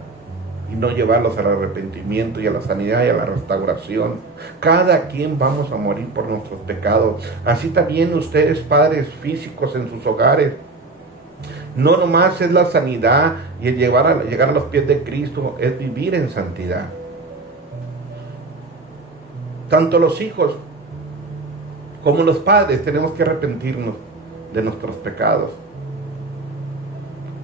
y no llevarlos al arrepentimiento y a la sanidad y a la restauración. Cada quien vamos a morir por nuestros pecados. Así también ustedes, padres físicos en sus hogares, No nomás es la sanidad y el llegar a los pies de Cristo, es vivir en santidad. Tanto los hijos como los padres tenemos que arrepentirnos de nuestros pecados.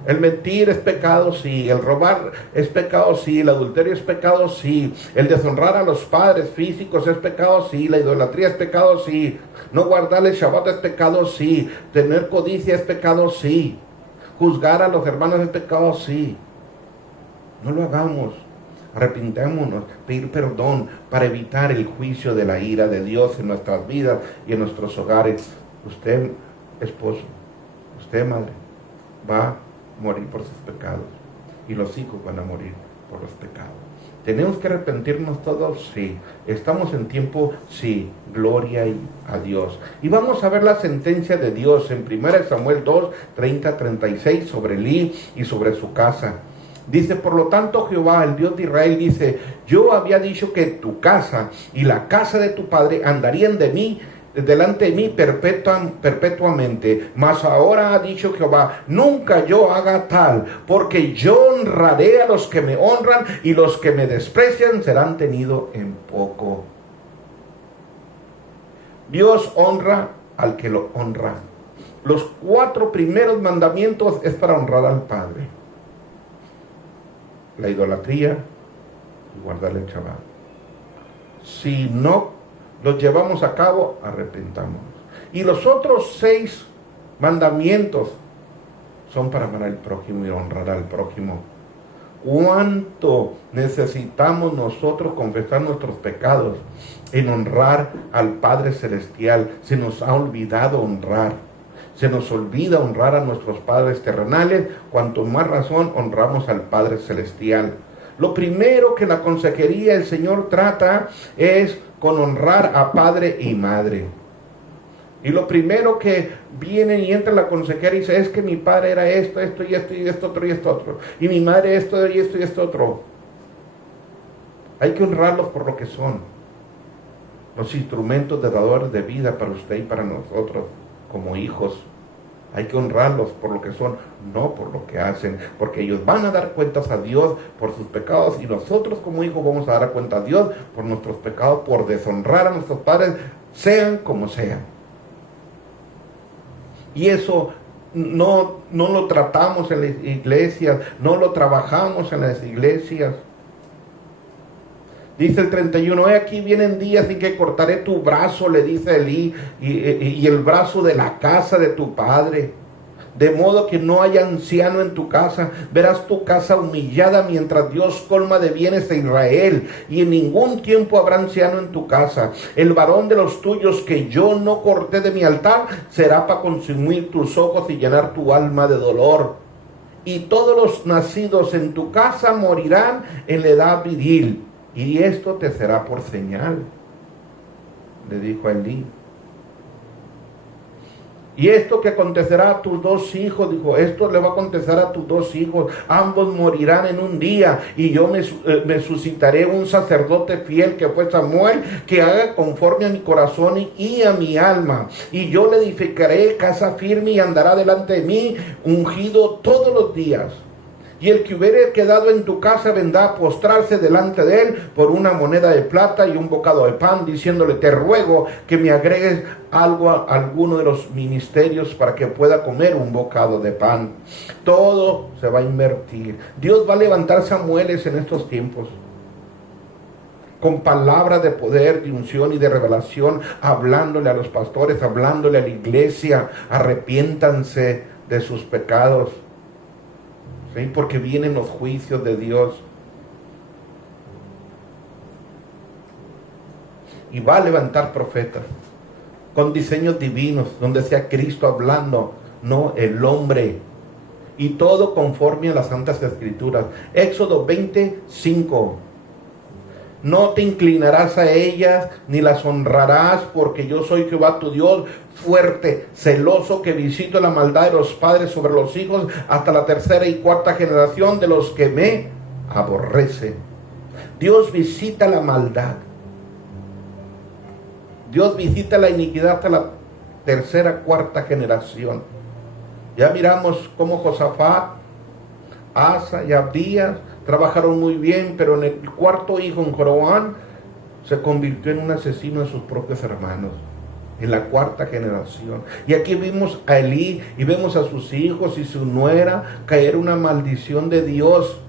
El mentir es pecado, sí. El robar es pecado, sí. El adulterio es pecado, sí. El deshonrar a los padres físicos es pecado, sí. La idolatría es pecado, sí. No guardar el Shabbat es pecado, sí. Tener codicia es pecado, sí. Juzgar a los hermanos es pecado, sí. No lo hagamos. Arrepintémonos, pedir perdón para evitar el juicio de la ira de Dios en nuestras vidas y en nuestros hogares. Usted, esposo, usted, madre, va a morir por sus pecados y los hijos van a morir por los pecados. ¿Tenemos que arrepentirnos todos? Sí. ¿Estamos en tiempo? Sí. Gloria a Dios. Y vamos a ver la sentencia de Dios en 1 Samuel 2, 30-36 sobre Elí y sobre su casa. Dice, por lo tanto Jehová, el Dios de Israel, dice, yo había dicho que tu casa y la casa de tu padre andarían delante de mí perpetuamente. Mas ahora ha dicho Jehová, nunca yo haga tal, porque yo honraré a los que me honran y los que me desprecian serán tenidos en poco. Dios honra al que lo honra. Los 4 primeros mandamientos es para honrar al Padre. La idolatría y guardar el Shabbat. Si no los llevamos a cabo, arrepentámonos. Y los otros 6 mandamientos son para amar al prójimo y honrar al prójimo. ¿Cuánto necesitamos nosotros confesar nuestros pecados en honrar al Padre Celestial? Se nos ha olvidado honrar. Se nos olvida honrar a nuestros padres terrenales, cuanto más razón honramos al Padre Celestial. Lo primero que la consejería el Señor trata es con honrar a padre y madre. Y lo primero que viene y entra la consejera y dice, es que mi padre era esto y esto y esto otro y esto otro. Y mi madre esto y esto y esto otro. Hay que honrarlos por lo que son. Los instrumentos de dadores de vida para usted y para nosotros. Como hijos, hay que honrarlos por lo que son, no por lo que hacen, porque ellos van a dar cuentas a Dios por sus pecados y nosotros como hijos vamos a dar cuenta a Dios por nuestros pecados, por deshonrar a nuestros padres, sean como sean. Y eso no lo tratamos en las iglesias, no lo trabajamos en las iglesias. Dice el 31, aquí vienen días en que cortaré tu brazo, le dice Elí, y el brazo de la casa de tu padre. De modo que no haya anciano en tu casa. Verás tu casa humillada mientras Dios colma de bienes a Israel. Y en ningún tiempo habrá anciano en tu casa. El varón de los tuyos que yo no corté de mi altar será para consumir tus ojos y llenar tu alma de dolor. Y todos los nacidos en tu casa morirán en la edad viril. Y esto te será por señal, le dijo a Elí. Y esto que acontecerá a tus 2 hijos, dijo, esto le va a acontecer a tus 2 hijos, ambos morirán en un día, y yo me suscitaré un sacerdote fiel que fue Samuel, que haga conforme a mi corazón y a mi alma, y yo le edificaré casa firme y andará delante de mí, ungido todos los días. Y el que hubiere quedado en tu casa vendrá a postrarse delante de él por una moneda de plata y un bocado de pan, diciéndole, te ruego que me agregues algo a alguno de los ministerios para que pueda comer un bocado de pan. Todo se va a invertir. Dios va a levantar Samueles en estos tiempos, con palabras de poder, de unción y de revelación, hablándole a los pastores, hablándole a la iglesia, arrepiéntanse de sus pecados. ¿Sí? Porque vienen los juicios de Dios. Y va a levantar profetas con diseños divinos, donde sea Cristo hablando, no el hombre. Y todo conforme a las Santas Escrituras. Éxodo 25. No te inclinarás a ellas, ni las honrarás, porque yo soy Jehová tu Dios, fuerte, celoso, que visito la maldad de los padres sobre los hijos, hasta la 3ª y 4ª generación de los que me aborrecen. Dios visita la maldad. Dios visita la iniquidad hasta la 3ª, 4ª generación. Ya miramos cómo Josafat, Asa y Abdías trabajaron muy bien, pero en el cuarto hijo, en Joroboam, se convirtió en un asesino de sus propios hermanos, en la cuarta generación. Y aquí vimos a Elí y vemos a sus hijos y su nuera caer una maldición de Dios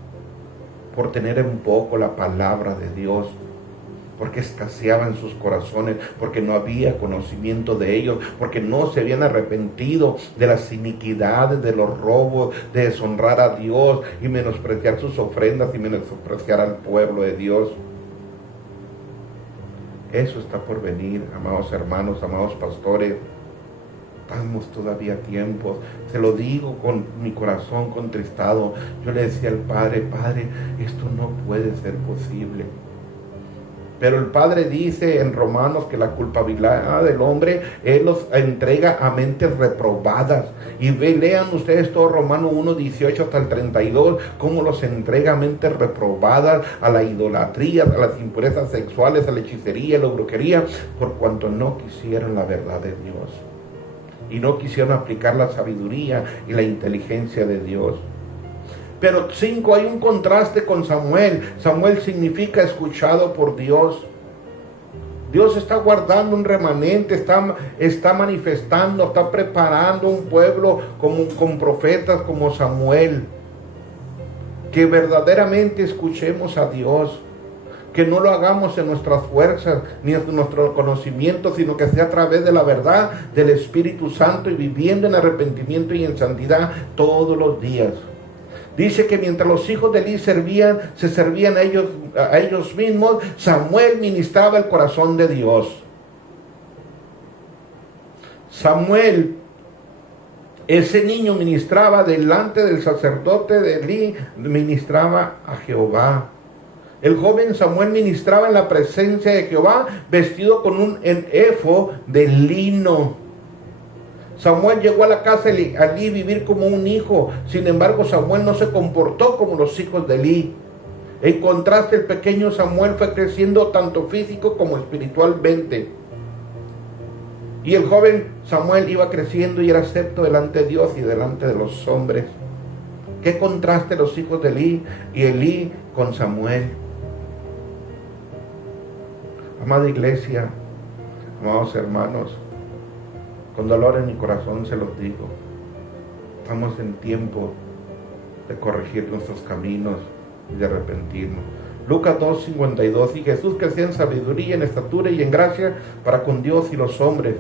por tener en poco la palabra de Dios, porque escaseaba en sus corazones, porque no había conocimiento de ellos, porque no se habían arrepentido de las iniquidades, de los robos, de deshonrar a Dios y menospreciar sus ofrendas y menospreciar al pueblo de Dios. Eso está por venir, amados hermanos, amados pastores. Estamos todavía a tiempo. Se lo digo con mi corazón contristado. Yo le decía al Padre, Padre, esto no puede ser posible. Pero el Padre dice en Romanos que la culpabilidad del hombre, Él los entrega a mentes reprobadas. Y lean ustedes todo Romanos 1, 18 hasta el 32, cómo los entrega a mentes reprobadas, a la idolatría, a las impurezas sexuales, a la hechicería, a la brujería, por cuanto no quisieron la verdad de Dios. Y no quisieron aplicar la sabiduría y la inteligencia de Dios. Pero 5, hay un contraste con Samuel. Samuel significa escuchado por Dios. Dios está guardando un remanente, está manifestando, está preparando un pueblo con profetas como Samuel. Que verdaderamente escuchemos a Dios. Que no lo hagamos en nuestras fuerzas ni en nuestro conocimiento, sino que sea a través de la verdad del Espíritu Santo y viviendo en arrepentimiento y en santidad todos los días. Dice que mientras los hijos de Elí se servían a ellos mismos, Samuel ministraba el corazón de Dios. Samuel, ese niño, ministraba delante del sacerdote de Elí, ministraba a Jehová. El joven Samuel ministraba en la presencia de Jehová, vestido con un éfod de lino. Samuel llegó a la casa de Elí vivir como un hijo. Sin embargo, Samuel no se comportó como los hijos de Elí. En contraste, el pequeño Samuel fue creciendo tanto físico como espiritualmente. Y el joven Samuel iba creciendo y era acepto delante de Dios y delante de los hombres. Qué contraste los hijos de Elí y Elí con Samuel. Amada iglesia, amados hermanos, con dolor en mi corazón se los digo, estamos en tiempo de corregir nuestros caminos y de arrepentirnos. Lucas 2:52, y Jesús crecía en sabiduría, en estatura y en gracia para con Dios y los hombres.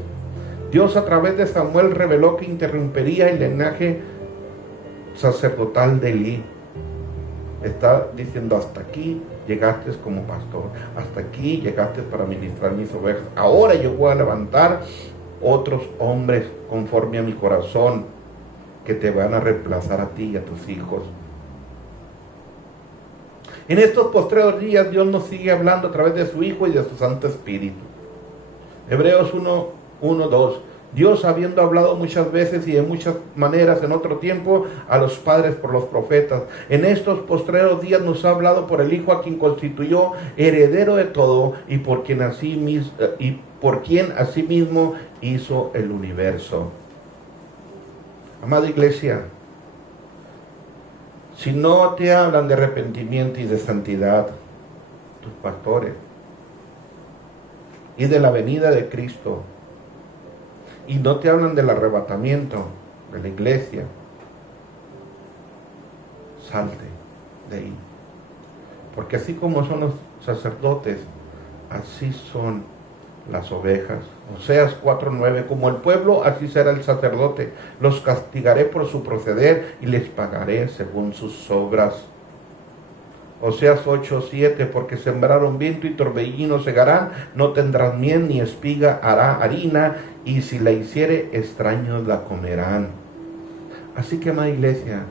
Dios a través de Samuel reveló que interrumpiría el linaje sacerdotal de Elí. Está diciendo, hasta aquí llegaste como pastor, hasta aquí llegaste para ministrar mis ovejas. Ahora yo voy a levantar otros hombres conforme a mi corazón, que te van a reemplazar a ti y a tus hijos. En estos postreros días Dios nos sigue hablando a través de su Hijo y de su Santo Espíritu. Hebreos 1:2. Dios, habiendo hablado muchas veces y de muchas maneras en otro tiempo a los padres por los profetas, en estos postreros días nos ha hablado por el Hijo, a quien constituyó heredero de todo y por quien asimismo hizo el universo. Amada iglesia, si no te hablan de arrepentimiento y de santidad, tus pastores, y de la venida de Cristo, y no te hablan del arrebatamiento de la iglesia, salte de ahí. Porque así como son los sacerdotes, así son las ovejas. Oseas 4:9, como el pueblo, así será el sacerdote. Los castigaré por su proceder y les pagaré según sus obras. Oseas 8:7, porque sembraron viento y torbellino segarán, no tendrán miel ni espiga hará harina, y si la hiciere extraños la comerán. Así que, amada iglesia,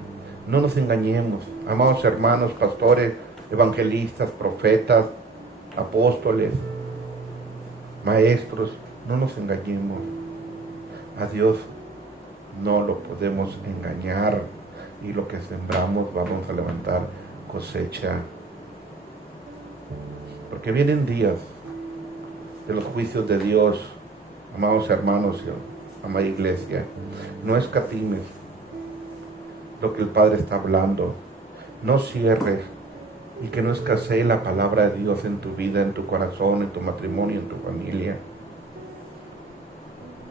no nos engañemos, amados hermanos, pastores, evangelistas, profetas, apóstoles, maestros, no nos engañemos. A Dios no lo podemos engañar, y lo que sembramos vamos a levantar cosecha. Porque vienen días de los juicios de Dios, amados hermanos y amada iglesia. No escatimes, lo que el Padre está hablando. No cierres y que no escasee la palabra de Dios en tu vida, en tu corazón, en tu matrimonio, en tu familia.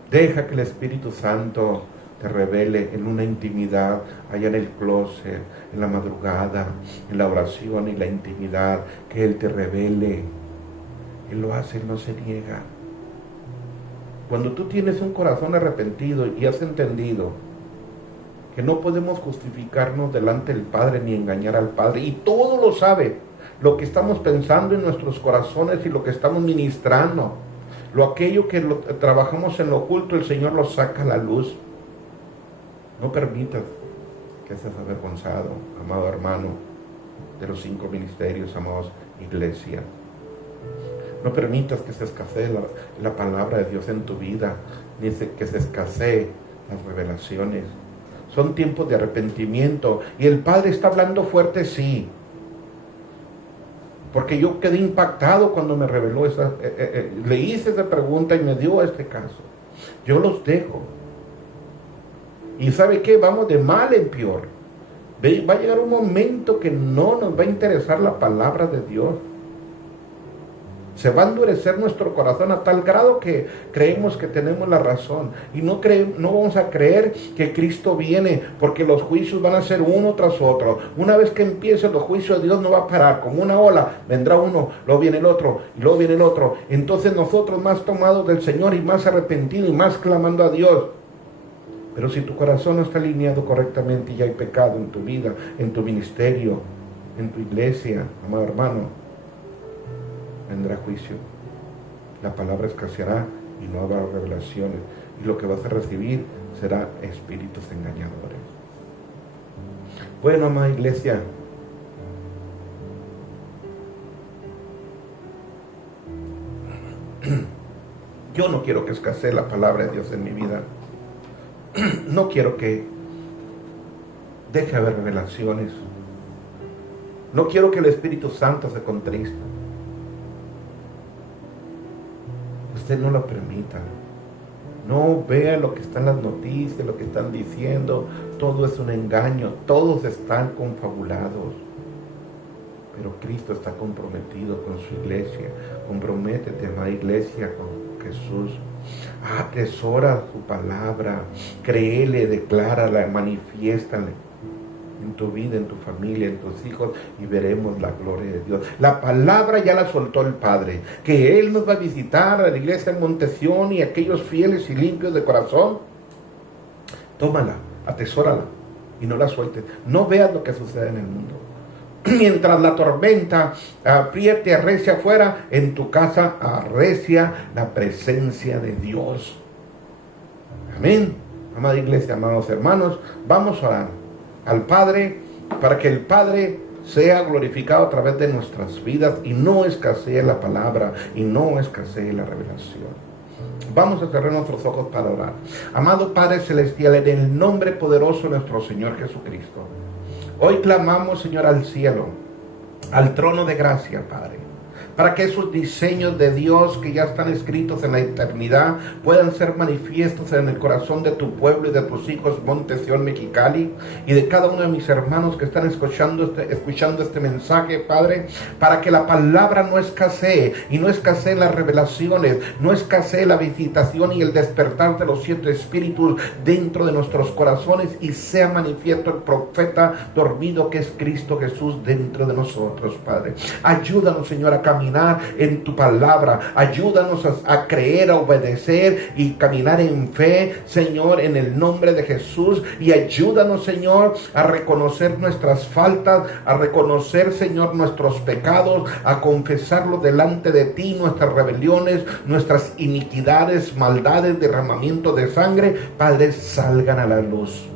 Deja que el Espíritu Santo te revele en una intimidad, allá en el closet, en la madrugada, en la oración y la intimidad, que Él te revele. Él lo hace, Él no se niega. Cuando tú tienes un corazón arrepentido y has entendido que no podemos justificarnos delante del Padre ni engañar al Padre, y todo lo sabe, lo que estamos pensando en nuestros corazones y lo que estamos ministrando, aquello que trabajamos en lo oculto, el Señor lo saca a la luz. No permitas que seas avergonzado, amado hermano, de los 5 ministerios, amados iglesia. No permitas que se escasee la palabra de Dios en tu vida, ni que se escasee las revelaciones. Son tiempos de arrepentimiento y el Padre está hablando fuerte, sí. Porque yo quedé impactado cuando me reveló le hice esa pregunta y me dio este caso. Yo los dejo. Y ¿sabe qué? Vamos de mal en peor. Va a llegar un momento que no nos va a interesar la palabra de Dios. Se va a endurecer nuestro corazón a tal grado que creemos que tenemos la razón. Y no vamos a creer que Cristo viene, porque los juicios van a ser uno tras otro. Una vez que empiecen los juicios, Dios no va a parar. Como una ola, vendrá uno, luego viene el otro, y luego viene el otro. Entonces nosotros más tomados del Señor y más arrepentidos y más clamando a Dios. Pero si tu corazón no está alineado correctamente y hay pecado en tu vida, en tu ministerio, en tu iglesia, amado hermano, vendrá juicio. La palabra escaseará y no habrá revelaciones. Y lo que vas a recibir será espíritus engañadores. Bueno, amada iglesia, yo no quiero que escasee la palabra de Dios en mi vida. No quiero que deje de haber revelaciones. No quiero que el Espíritu Santo se contriste. Usted no lo permita. No vea lo que está en las noticias, lo que están diciendo. Todo es un engaño. Todos están confabulados. Pero Cristo está comprometido con su iglesia. Comprométete, amada iglesia, con Jesús. Atesora su palabra. Créele, declárala, manifiéstale en tu vida, en tu familia, en tus hijos, y veremos la gloria de Dios. La palabra ya la soltó el Padre, que Él nos va a visitar a la iglesia en Montesión y aquellos fieles y limpios de corazón. Tómala, atesórala y no la sueltes. No veas lo que sucede en el mundo. Mientras la tormenta apriete, arrecia afuera, en tu casa arrecia la presencia de Dios. Amén. Amada iglesia, amados hermanos, vamos a orar al Padre para que el Padre sea glorificado a través de nuestras vidas y no escasee la palabra y no escasee la revelación. Vamos a cerrar nuestros ojos para orar. Amado Padre Celestial, en el nombre poderoso de nuestro Señor Jesucristo, hoy clamamos, Señor, al cielo, al trono de gracia, Padre, para que esos diseños de Dios que ya están escritos en la eternidad puedan ser manifiestos en el corazón de tu pueblo y de tus hijos, Montesión, Mexicali, y de cada uno de mis hermanos que están escuchando este mensaje, Padre, para que la palabra no escasee, y no escasee las revelaciones, no escasee la visitación y el despertar de los 7 espíritus dentro de nuestros corazones, y sea manifiesto el profeta dormido que es Cristo Jesús dentro de nosotros, Padre. Ayúdanos, Señor, a caminar en tu palabra. Ayúdanos a creer, a obedecer y caminar en fe, Señor, en el nombre de Jesús. Y ayúdanos, Señor, a reconocer nuestras faltas, a reconocer, Señor, nuestros pecados, a confesarlos delante de ti, nuestras rebeliones, nuestras iniquidades, maldades, derramamiento de sangre, Padre, salgan a la luz.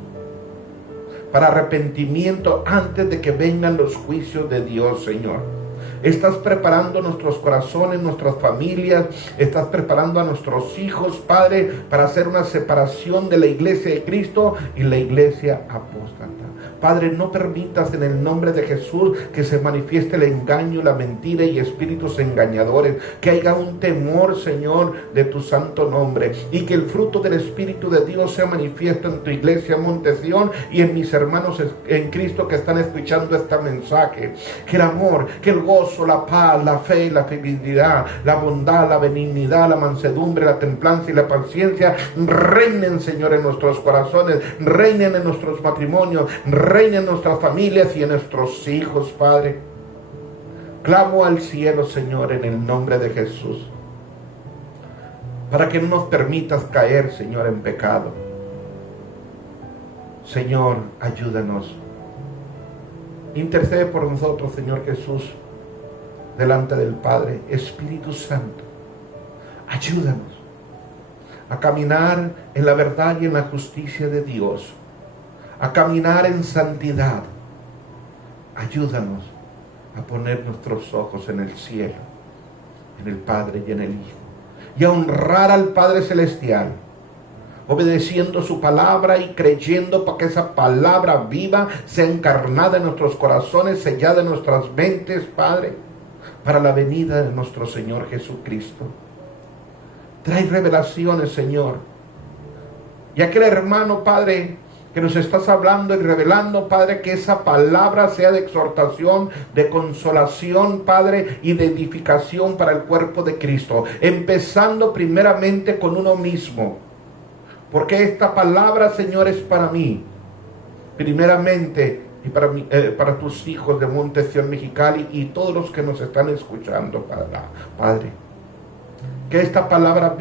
Para arrepentimiento antes de que vengan los juicios de Dios, Señor. Estás preparando nuestros corazones, nuestras familias. Estás preparando a nuestros hijos, Padre, para hacer una separación de la iglesia de Cristo y la iglesia apóstata. Padre, no permitas en el nombre de Jesús que se manifieste el engaño, la mentira y espíritus engañadores. Que haya un temor, Señor, de tu santo nombre. Y que el fruto del Espíritu de Dios sea manifiesto en tu iglesia Monte Sión y en mis hermanos en Cristo que están escuchando este mensaje. Que el amor, que el gozo, la paz, la fe, la fidelidad, la bondad, la benignidad, la mansedumbre, la templanza y la paciencia reinen, Señor, en nuestros corazones, reinen en nuestros matrimonios, reinen en nuestras familias y en nuestros hijos, Padre. Clamo al cielo, Señor, en el nombre de Jesús, para que no nos permitas caer, Señor, en pecado. Señor, ayúdanos. Intercede por nosotros, Señor Jesús, delante del Padre. Espíritu Santo, ayúdanos a caminar en la verdad y en la justicia de Dios, a caminar en santidad. Ayúdanos a poner nuestros ojos en el cielo, en el Padre y en el Hijo, y a honrar al Padre Celestial, obedeciendo su palabra y creyendo para que esa palabra viva sea encarnada en nuestros corazones, sellada en nuestras mentes, Padre, para la venida de nuestro Señor Jesucristo. Trae revelaciones, Señor. Y aquel hermano, Padre, que nos estás hablando y revelando, Padre, que esa palabra sea de exhortación, de consolación, Padre, y de edificación para el cuerpo de Cristo, empezando primeramente con uno mismo, porque esta palabra, Señor, es para mí, primeramente, y para tus hijos de Monte Sión Mexicali y todos los que nos están escuchando, Padre. Que esta palabra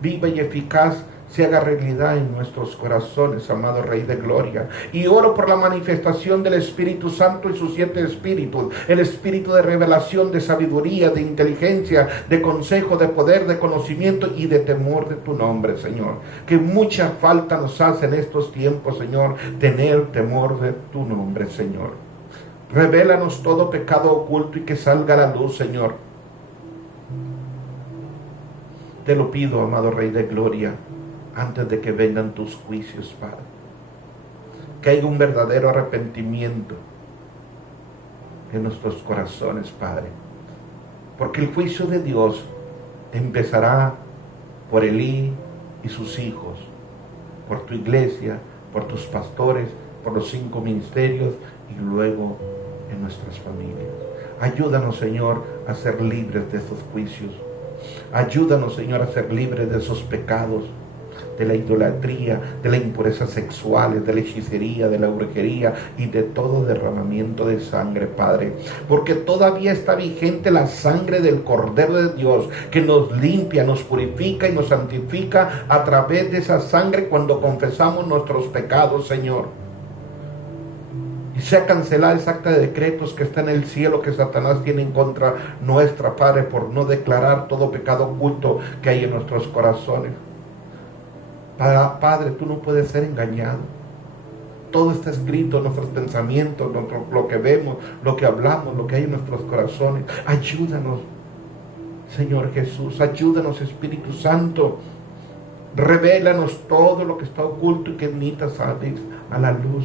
viva y eficaz se haga realidad en nuestros corazones, amado Rey de Gloria. Y oro por la manifestación del Espíritu Santo y sus 7 espíritus, el espíritu de revelación, de sabiduría, de inteligencia, de consejo, de poder, de conocimiento y de temor de tu nombre, Señor. Que mucha falta nos hace en estos tiempos, Señor, tener temor de tu nombre, Señor. Revélanos todo pecado oculto y que salga a la luz, Señor. Te lo pido, amado Rey de Gloria, antes de que vengan tus juicios, Padre. Que haya un verdadero arrepentimiento en nuestros corazones, Padre. Porque el juicio de Dios empezará por Elí y sus hijos, por tu iglesia, por tus pastores, por los 5 ministerios y luego en nuestras familias. Ayúdanos, Señor, a ser libres de esos juicios. Ayúdanos, Señor, a ser libres de esos pecados, de la idolatría, de la impureza sexuales, de la hechicería, de la brujería y de todo derramamiento de sangre, Padre. Porque todavía está vigente la sangre del Cordero de Dios, que nos limpia, nos purifica y nos santifica a través de esa sangre cuando confesamos nuestros pecados, Señor. Y sea cancelada esa acta de decretos que está en el cielo que Satanás tiene en contra nuestra, Padre, por no declarar todo pecado oculto que hay en nuestros corazones. Padre, tú no puedes ser engañado. Todo está escrito en nuestros pensamientos, lo que vemos, lo que hablamos, lo que hay en nuestros corazones. Ayúdanos, Señor Jesús, ayúdanos, Espíritu Santo. Revélanos todo lo que está oculto y que necesita salir a la luz.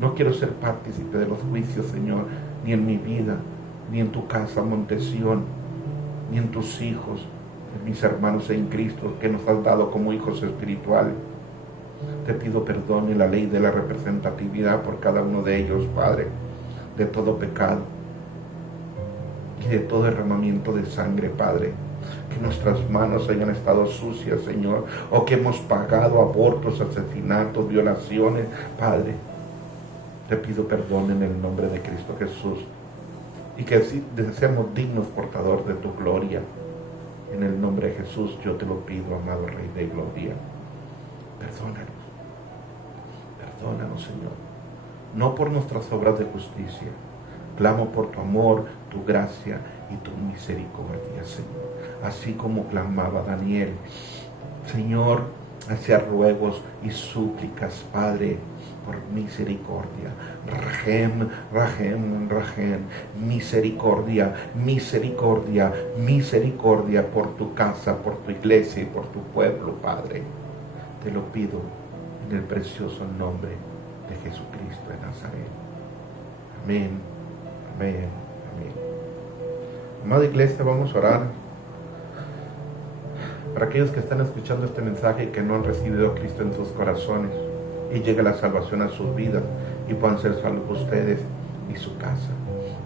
No quiero ser partícipe de los juicios, Señor, ni en mi vida, ni en tu casa, Monte Sión, ni en tus hijos, en mis hermanos en Cristo que nos has dado como hijos espirituales. Te pido perdón en la ley de la representatividad por cada uno de ellos, Padre, de todo pecado y de todo derramamiento de sangre, Padre. Que nuestras manos hayan estado sucias, Señor, o que hemos pagado abortos, asesinatos, violaciones, Padre. Te pido perdón en el nombre de Cristo Jesús y que seamos dignos portadores de tu gloria. En el nombre de Jesús yo te lo pido, amado Rey de Gloria. Perdónanos, perdónanos, Señor, no por nuestras obras de justicia. Clamo por tu amor, tu gracia y tu misericordia, Señor. Así como clamaba Daniel, Señor, hacia ruegos y súplicas, Padre, por misericordia. Rahem, Rahem, Rahem, misericordia, misericordia, misericordia por tu casa, por tu iglesia y por tu pueblo, Padre. Te lo pido en el precioso nombre de Jesucristo de Nazaret. Amén, amén, amén. Amada iglesia, vamos a orar para aquellos que están escuchando este mensaje y que no han recibido a Cristo en sus corazones y llegue la salvación a sus vidas y puedan ser salvos ustedes y su casa.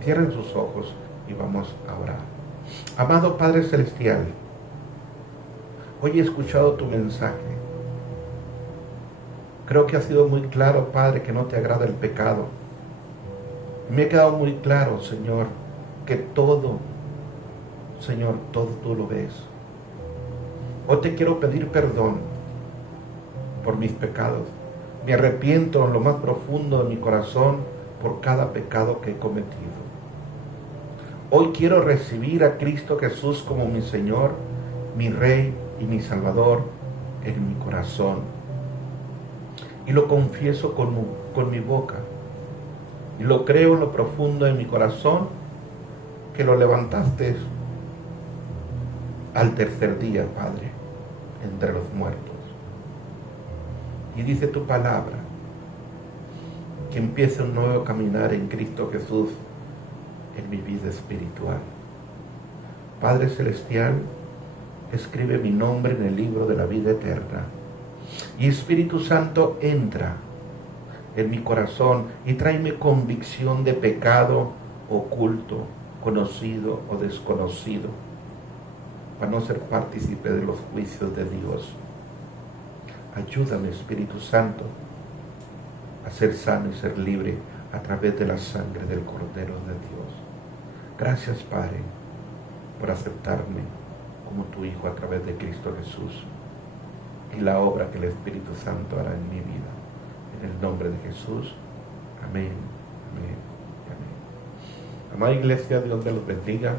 Cierren sus ojos y vamos a orar. Amado Padre Celestial, hoy he escuchado tu mensaje. Creo que ha sido muy claro, Padre, que no te agrada el pecado. Me ha quedado muy claro, Señor, que todo, Señor, todo tú lo ves. Hoy te quiero pedir perdón por mis pecados. Me arrepiento en lo más profundo de mi corazón por cada pecado que he cometido. Hoy quiero recibir a Cristo Jesús como mi Señor, mi Rey y mi Salvador en mi corazón. Y lo confieso con mi boca. Y lo creo en lo profundo de mi corazón que lo levantaste al tercer día, Padre, entre los muertos. Y dice tu palabra que empiece un nuevo caminar en Cristo Jesús en mi vida espiritual. Padre Celestial, escribe mi nombre en el libro de la vida eterna. Y Espíritu Santo, entra en mi corazón y tráeme convicción de pecado oculto, conocido o desconocido, para no ser partícipe de los juicios de Dios. Ayúdame, Espíritu Santo, a ser sano y ser libre a través de la sangre del Cordero de Dios. Gracias, Padre, por aceptarme como tu Hijo a través de Cristo Jesús y la obra que el Espíritu Santo hará en mi vida. En el nombre de Jesús. Amén, amén, amén. Amada iglesia, Dios me los bendiga.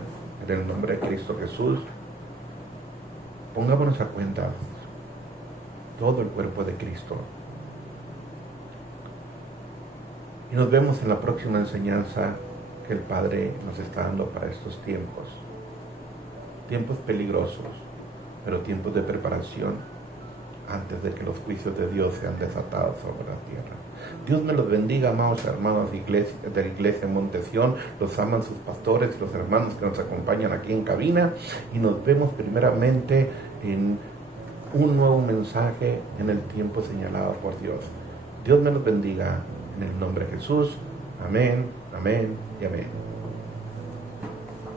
En el nombre de Cristo Jesús. Pongámonos a cuenta todo el cuerpo de Cristo. Y nos vemos en la próxima enseñanza que el Padre nos está dando para estos tiempos. Tiempos peligrosos, pero tiempos de preparación antes de que los juicios de Dios sean desatados sobre la tierra. Dios me los bendiga, amados hermanos de la iglesia Monte Sión. Los aman sus pastores y los hermanos que nos acompañan aquí en cabina. Y nos vemos primeramente en un nuevo mensaje en el tiempo señalado por Dios. Dios me los bendiga en el nombre de Jesús. Amén, amén y amén.